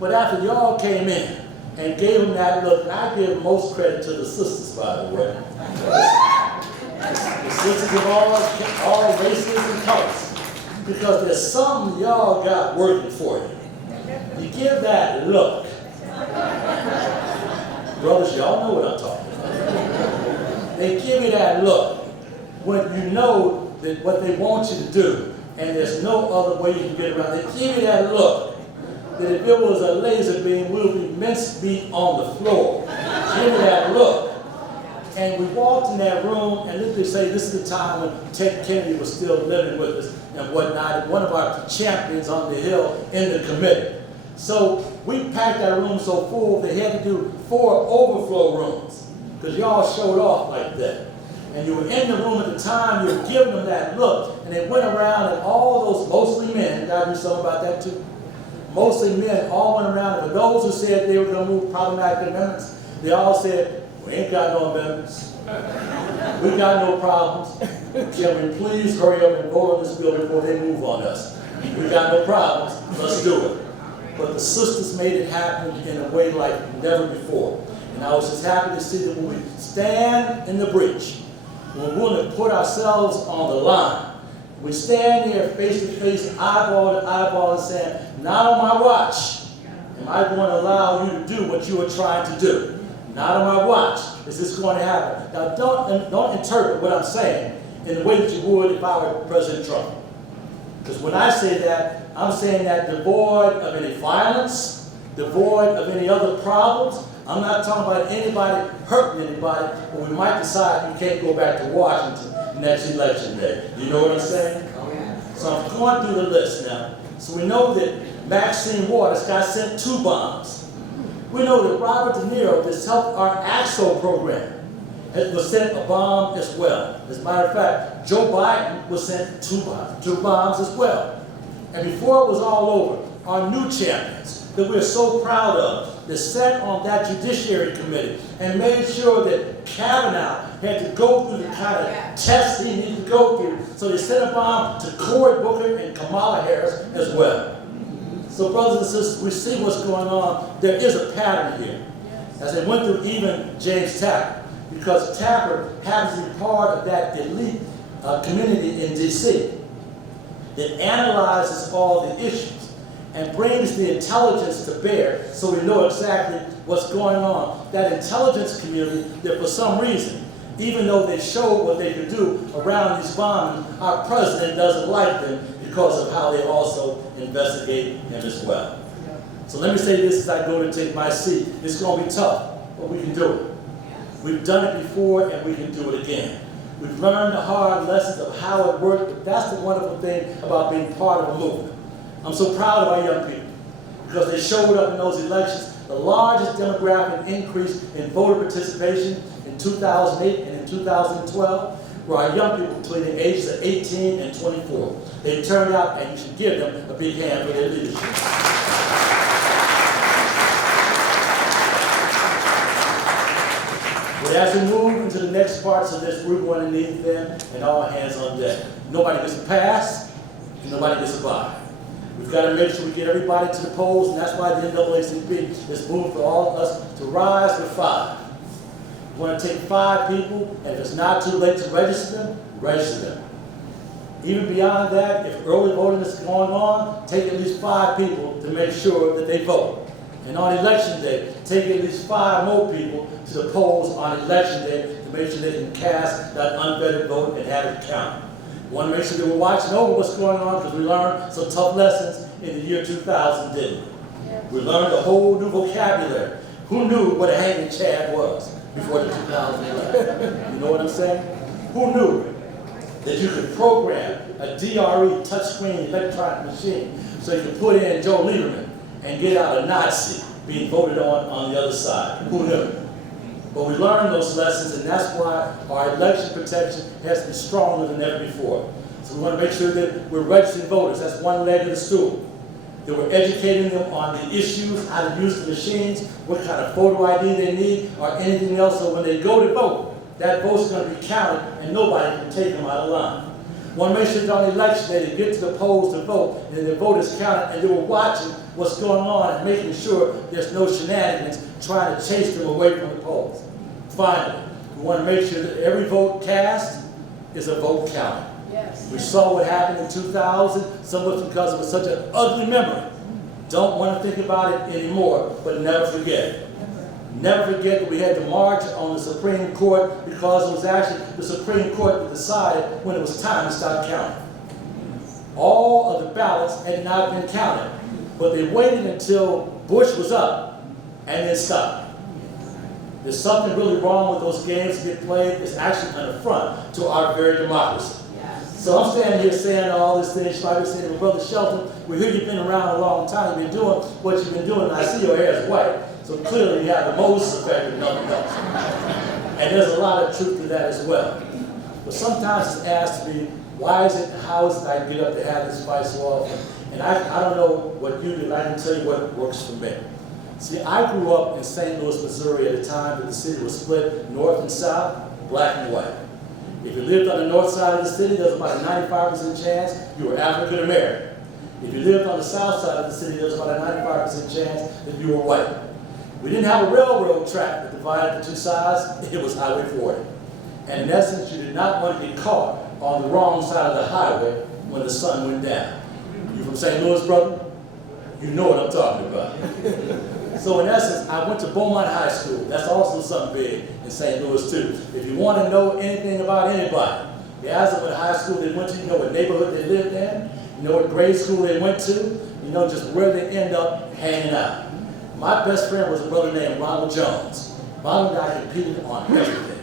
But after y'all came in and gave them that look, and I give most credit to the sisters, by the way. The sisters of all races and colors. because there's something y'all got working for you. You give that look. Brothers, y'all know what I'm talking about. They give you that look when you know that what they want you to do, and there's no other way you can get around. They give you that look that if it was a laser beam, we'll be mincemeat on the floor. Give me that look. And we walked in that room, and let me say, this is the time when Ted Kennedy was still living with us and whatnot, and one of our champions on the Hill in the committee. So we packed that room so full they had to do 4 overflow rooms, because y'all showed off like that. And you were in the room at the time, you were giving them that look, and they went around, and all those, mostly men, God knew something about that too, mostly men all went around, and for those who said they were going to move problematic amendments, they all said, we ain't got no amendments. We got no problems. Can we please hurry up and vote on this bill before they move on us? We got no problems. Let's do it. But the sisters made it happen in a way like never before. And I was just happy to see that when we stand in the breach, when we're willing to put ourselves on the line, we stand there face to face, eyeball to eyeball, and saying, not on my watch am I going to allow you to do what you are trying to do. Not on my watch is this going to happen. Now, don't interpret what I'm saying in the way that you would if I were President Trump. Because when I say that, I'm saying that devoid of any violence, devoid of any other problems. I'm not talking about anybody hurting anybody, but we might decide you can't go back to Washington next election day. You know what I'm saying? So I'm going through the list now. So we know that Maxine Waters got sent 2 bombs. We know that Robert De Niro, that's helped our AXO program, was sent a bomb as well. As a matter of fact, Joe Biden was sent 2 bombs as well. And before it was all over, our new champions that we're so proud of, that sat on that Judiciary Committee and made sure that Kavanaugh had to go through the kind of tests he needed to go through. So they sent a bomb to Cory Booker and Kamala Harris as well. So brothers and sisters, we see what's going on. There is a pattern here. As they went through even James Tapper, because Tapper happens to be part of that elite community in D.C. that analyzes all the issues and brings the intelligence to bear so we know exactly what's going on. That intelligence community that for some reason, even though they showed what they could do around these bombings, our president doesn't like them because of how they also investigate him as well. So let me say this as I go to take my seat. It's going to be tough, but we can do it. We've done it before and we can do it again. We've learned the hard lessons of how it worked, but that's the wonderful thing about being part of a movement. I'm so proud of our young people because they showed up in those elections. The largest demographic increase in voter participation in 2008 and in 2012 were our young people between the ages of 18 and 24. They turned out, and you should give them a big hand for their leadership. But as we move into the next parts of this, we're going to need them and all hands on deck. Nobody gets a pass, and nobody gets a bye. We've got to make sure we get everybody to the polls, and that's why the NAACP is moving for all of us to rise with 5. We want to take 5 people, and if it's not too late to register them, register them. Even beyond that, if early voting is going on, take at least 5 people to make sure that they vote. And on election day, take at least 5 more people to the polls on election day to make sure they can cast that unvetted vote and have it counted. We want to make sure that we're watching over what's going on because we learned some tough lessons in the year 2000, didn't we? We learned a whole new vocabulary. Who knew what a hanging chad was before the 2011? You know what I'm saying? Who knew that you could program a DRE touchscreen electronic machine so you could put in Joe Lieberman and get out a Nazi being voted on the other side? Who knew? But we learned those lessons, and that's why our election protection has to be stronger than ever before. So we want to make sure that we're registering voters. That's one leg of the stool. That we're educating them on the issues, how to use the machines, what kind of photo ID they need, or anything else, so when they go to vote, that vote's going to be counted, and nobody can take them out of line. We want to make sure that on election day they get to the polls to vote, and their vote is counted, and they were watching what's going on and making sure there's no shenanigans trying to chase them away from the polls. Finally, we want to make sure that every vote cast is a vote counted. Yes. We saw what happened in 2000, some of it because it was such an ugly memory. Don't want to think about it anymore, but never forget. Never forget that we had to march on the Supreme Court because it was actually the Supreme Court that decided when it was time to start counting. All of the ballots had not been counted, but they waited until Bush was up and then stopped. There's something really wrong with those games that get played. It's actually an affront to our very democracy. So I'm standing here saying all these things, like I said, Brother Shelton, we hear you've been around a long time, you've been doing what you've been doing, and I see your hair is white, so clearly you have the Moses effect and nothing else. And there's a lot of truth to that as well. But sometimes it's asked me, why is it, how is it I get up to have this fight so often? And I don't know what you do, but I can tell you what works for me. See, I grew up in St. Louis, Missouri at a time that the city was split north and south, black and white. If you lived on the north side of the city, there was about a 95% chance you were African American. If you lived on the south side of the city, there was about a 95% chance that you were white. We didn't have a railroad track that divided the two sides, it was Highway 40. And in essence, you did not want to get caught on the wrong side of the highway when the sun went down. You from St. Louis, brother? You know what I'm talking about. So in essence, I went to Beaumont High School. That's also something big in St. Louis too. If you want to know anything about anybody, you ask them what high school they went to, you know what neighborhood they lived in, you know what grade school they went to, you know just where they end up hanging out. My best friend was a brother named Ronald Jones. Ronald and I competed on everything.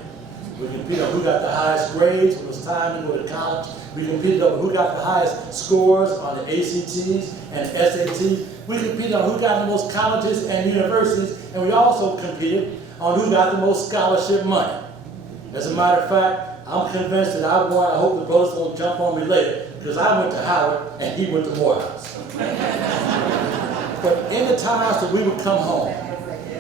We competed on who got the highest grades when it was time to go to college. We competed on who got the highest scores on the ACTs and SATs. We competed on who got the most colleges and universities, and we also competed on who got the most scholarship money. As a matter of fact, I'm convinced that I won. I hope the brothers won't jump on me later, because I went to Howard and he went to Morehouse. But in the times that we would come home,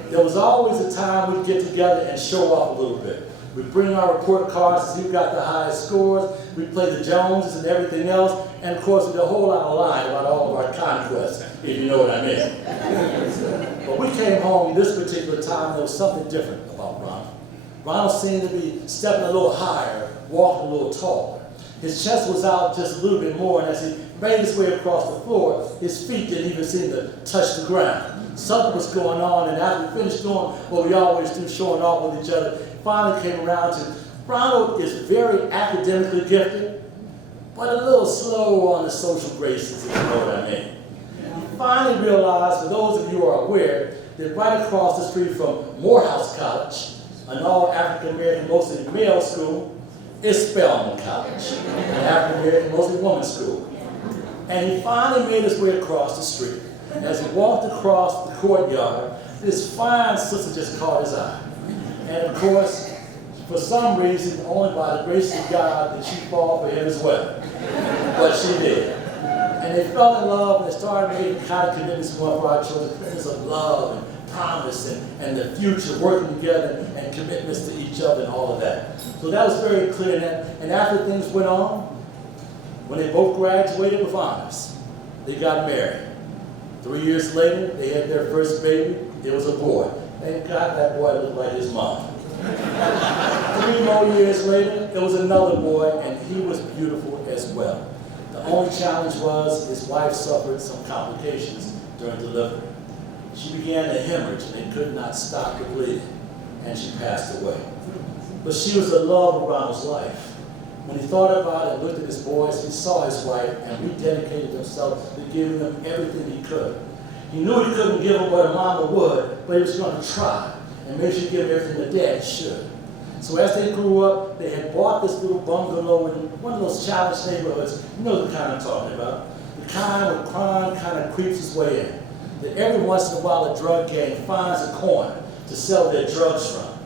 there was always a time we'd get together and show off a little bit. We'd bring our report cards to see who got the highest scores. We'd play the Joneses and everything else. And of course, there's a whole lot of line about all of our conquests, if you know what I mean. But we came home this particular time, there was something different about Ronald. Ronald seemed to be stepping a little higher, walking a little taller. His chest was out just a little bit more, and as he made his way across the floor, his feet didn't even seem to touch the ground. Something was going on, and after we finished doing what we always do, showing off with each other, finally came around to, Ronald is very academically gifted, but a little slow on the social graces, if you know what I mean. He finally realized, for those of you who are aware, that right across the street from Morehouse College, an all-African-American, mostly male school, is Spelman College, an African-American, mostly women's school. And he finally made his way across the street. As he walked across the courtyard, this fine sister just caught his eye. And of course, for some reason, only by the grace of God did she fall for him as well. But she did. And they fell in love, and they started making kind of commitments for our children, commitments of love and promise and the future, working together and commitments to each other and all of that. So that was very clear. And after things went on, when they both graduated with honors, they got married. 3 years later, they had their first baby. It was a boy. Thank God that boy looked like his mom. 3 more years later, there was another boy, and he was beautiful as well. The only challenge was his wife suffered some complications during delivery. She began to hemorrhage, and they could not stop the bleeding, and she passed away. But she was the love of Ronald's life. When he thought about it and looked at his boys, he saw his wife and rededicated himself to giving them everything he could. He knew he couldn't give them what a mama would, but he was going to try and make sure he gave everything the dad should. So as they grew up, they had bought this little bungalow in one of those challenged neighborhoods. You know the kind I'm talking about. The kind where crime kind of creeps its way in. That every once in a while a drug gang finds a corner to sell their drugs from.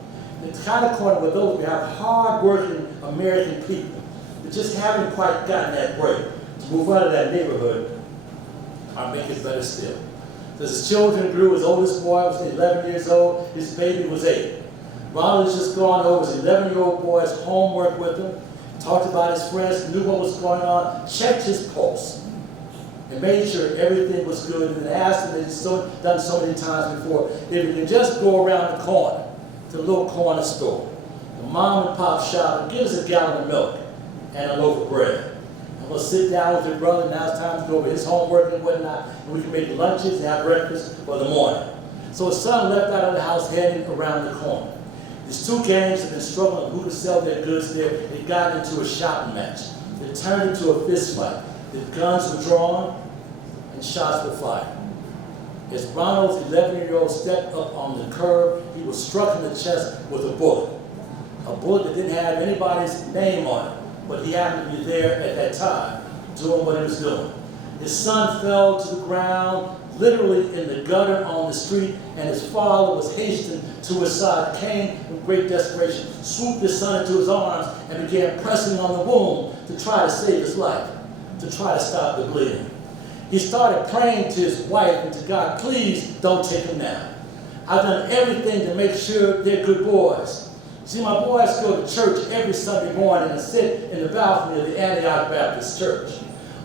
The kind of corner where those we have hard-working American people that just haven't quite gotten that break to move out of that neighborhood or make it better still. So as his children grew, his oldest boy was 11 years old, his baby was 8. Ronald has just gone over his 11-year-old boy's homework with him, talked about his friends, knew what was going on, checked his pulse, and made sure everything was good, and asked him, as he's done so many times before, if he could just go around the corner to the little corner store, the mom and pop shop, and give us a gallon of milk and a loaf of bread. I'm going to sit down with your brother. Now it's time to go over his homework and whatnot. And we can make lunches and have breakfast for the morning. So his son left out of the house heading around the corner. These two gangs have been struggling who could sell their goods there. They got into a shouting match. It turned into a fist fight. The guns were drawn and shots were fired. As Ronald's 11-year-old stepped up on the curb, he was struck in the chest with a bullet. A bullet that didn't have anybody's name on it, but he happened to be there at that time, doing what he was doing. His son fell to the ground, literally in the gutter on the street, and his father was hastening to his side, came with great desperation, swooped his son into his arms, and began pressing on the wound to try to save his life, to try to stop the bleeding. He started praying to his wife and to God, please don't take him now. I've done everything to make sure they're good boys. See, my boys go to church every Sunday morning and sit in the balcony of the Antioch Baptist Church.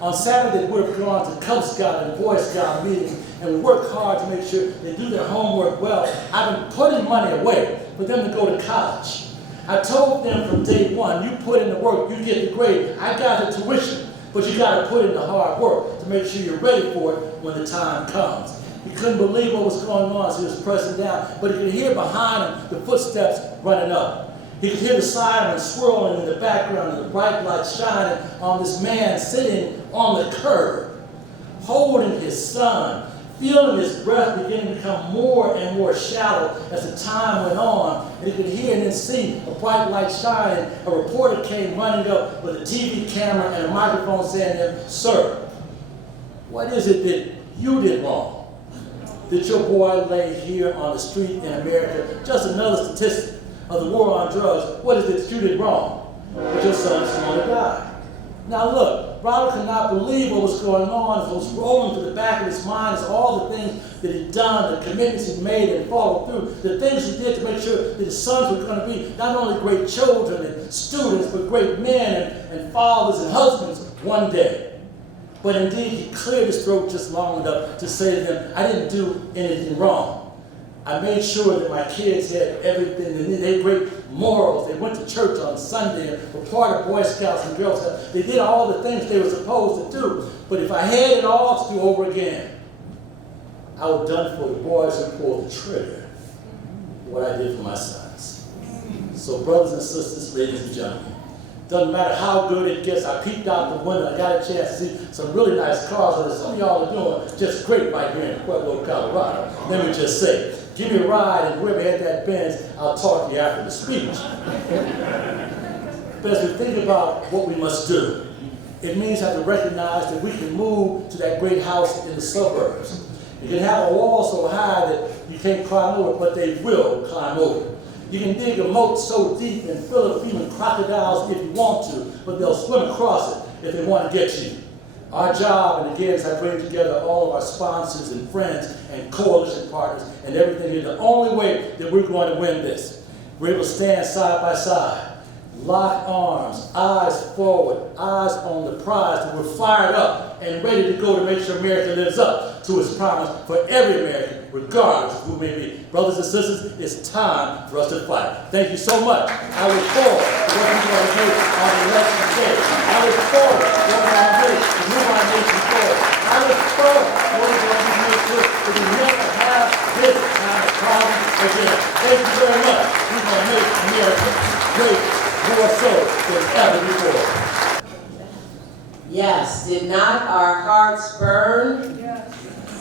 On Saturday, we're going to Cub Scout and Boy Scout meetings, and we work hard to make sure they do their homework well. I've been putting money away for them to go to college. I told them from day one, you put in the work, you get the grade. I got the tuition, but you got to put in the hard work to make sure you're ready for it when the time comes. He couldn't believe what was going on as he was pressing down, but he could hear behind him the footsteps running up. He could hear the sirens swirling in the background and the bright light shining on this man sitting on the curb, holding his son, feeling his breath beginning to become more and more shallow as the time went on. And he could hear and then see a bright light shining. A reporter came running up with a TV camera and a microphone saying to him, sir, what is it that you did wrong? That your boy lay here on the street in America, just another statistic of the war on drugs. What is it that you did wrong? But your son's going to die. Now look, Ronald could not believe what was going on. It was rolling through the back of his mind as all the things that he'd done, the commitments he'd made and followed through, the things he did to make sure that his sons were going to be not only great children and students, but great men and fathers and husbands one day. But indeed, he cleared his throat just long enough to say to them, I didn't do anything wrong. I made sure that my kids had everything they needed. They had great morals. They went to church on Sunday and were part of Boy Scouts and Girl Scouts. They did all the things they were supposed to do. But if I had it all to do over again, I would have done for the boys who pulled the trigger what I did for my sons. So brothers and sisters, ladies and gentlemen, doesn't matter how good it gets. I peeked out the window. I got a chance to see some really nice cars that some of y'all are doing just great right here in Pueblo, Colorado. Let me just say, give me a ride, and whoever had that Benz, I'll talk to you after the speech. But as we think about what we must do, it means have to recognize that we can move to that great house in the suburbs. You can have a wall so high that you can't climb over it, but they will climb over it. You can dig a moat so deep and fill it with even crocodiles if you want to, but they'll swim across it if they want to get you. Our job, and again, as I bring together all of our sponsors and friends and coalition partners and everything, is the only way that we're going to win this. We're able to stand side by side, lock arms, eyes forward, eyes on the prize, that we're fired up and ready to go to make sure America lives up to its promise for every American, regardless of who may be. Brothers and sisters, it's time for us to fight. Thank you so much. I look forward to what we're going to do on election day. I look forward to what we're going to do to move our nation forward. I look forward to what we're going to do to make sure that we never have this kind of problem again. Thank you very much. We're going to make America great, more so than ever before. Yes, did not our hearts burn? Yes.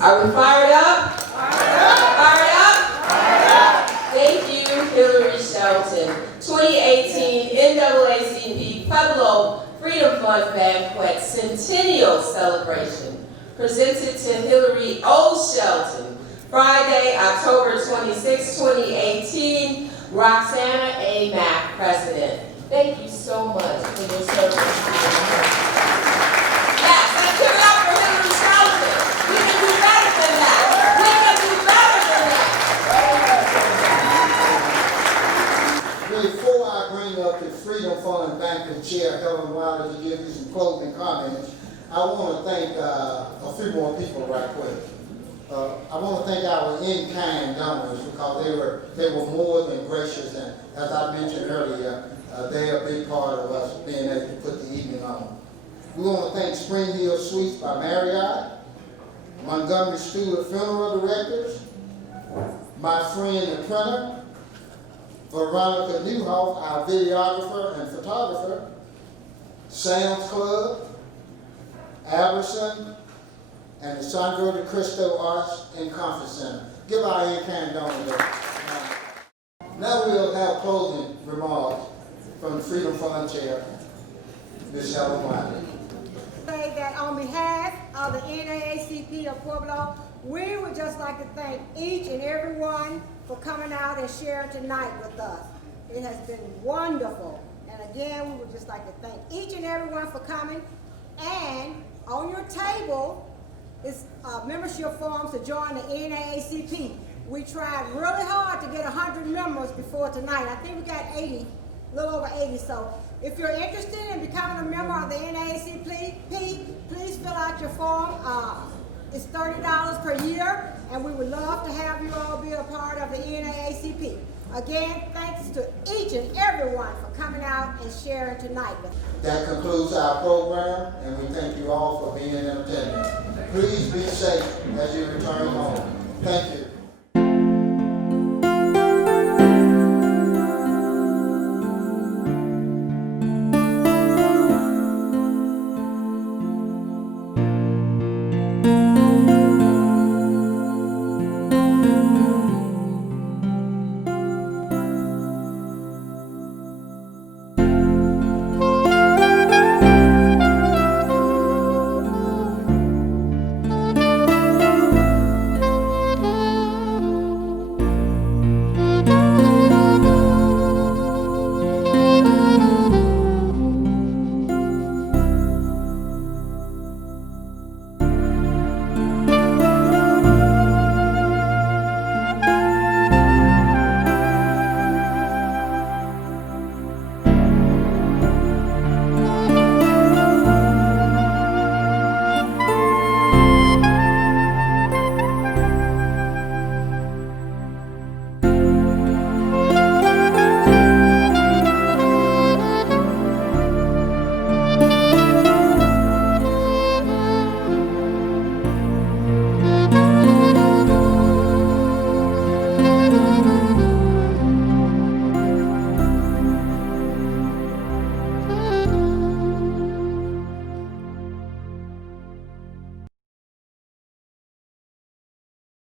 Are we fired up? Fired up! Fired up? Fired up! Thank you, Hilary Shelton. 2018 NAACP Pueblo Freedom Fund Banquet Centennial Celebration, presented to Hilary O. Shelton, Friday, October 26, 2018, Roxana A. Mack, President. Thank you so much for your service. Yes, let's give it up for Hilary Shelton. We can do better than that. We can do better than that. Before I bring up the Freedom Fund Banquet Chair, Helen Wiley, to give you some closing comments, I want to thank a few more people right quick. I want to thank our in-kind donors because they were more than gracious, and as I mentioned earlier, they're a big part of us being able to put the evening on. We want to thank Spring Hill Suites by Marriott, Montgomery Stewart Funeral Directors, my friend the printer, Veronica Newhoff, our videographer and photographer, Sam's Club, Albertson, and the Sandro de Cristo Arts and Conference Center. Give our in-kind donor. Now we'll have closing remarks from the Freedom Fund Chair, Ms. Helen Wiley. Say that on behalf of the NAACP of Pueblo, we would just like to thank each and every one for coming out and sharing tonight with us. It has been wonderful. And again, we would just like to thank each and every one for coming. And on your table is membership forms to join the NAACP. We tried really hard to get 100 members before tonight. I think we got 80, a little over 80. So if you're interested in becoming a member of the NAACP, please fill out your form. It's $30 per year, and we would love to have you all be a part of the NAACP. Again, thanks to each and every one for coming out and sharing tonight with us. That concludes our program, and we thank you all for being in attendance. Please be safe as you return home. Thank you.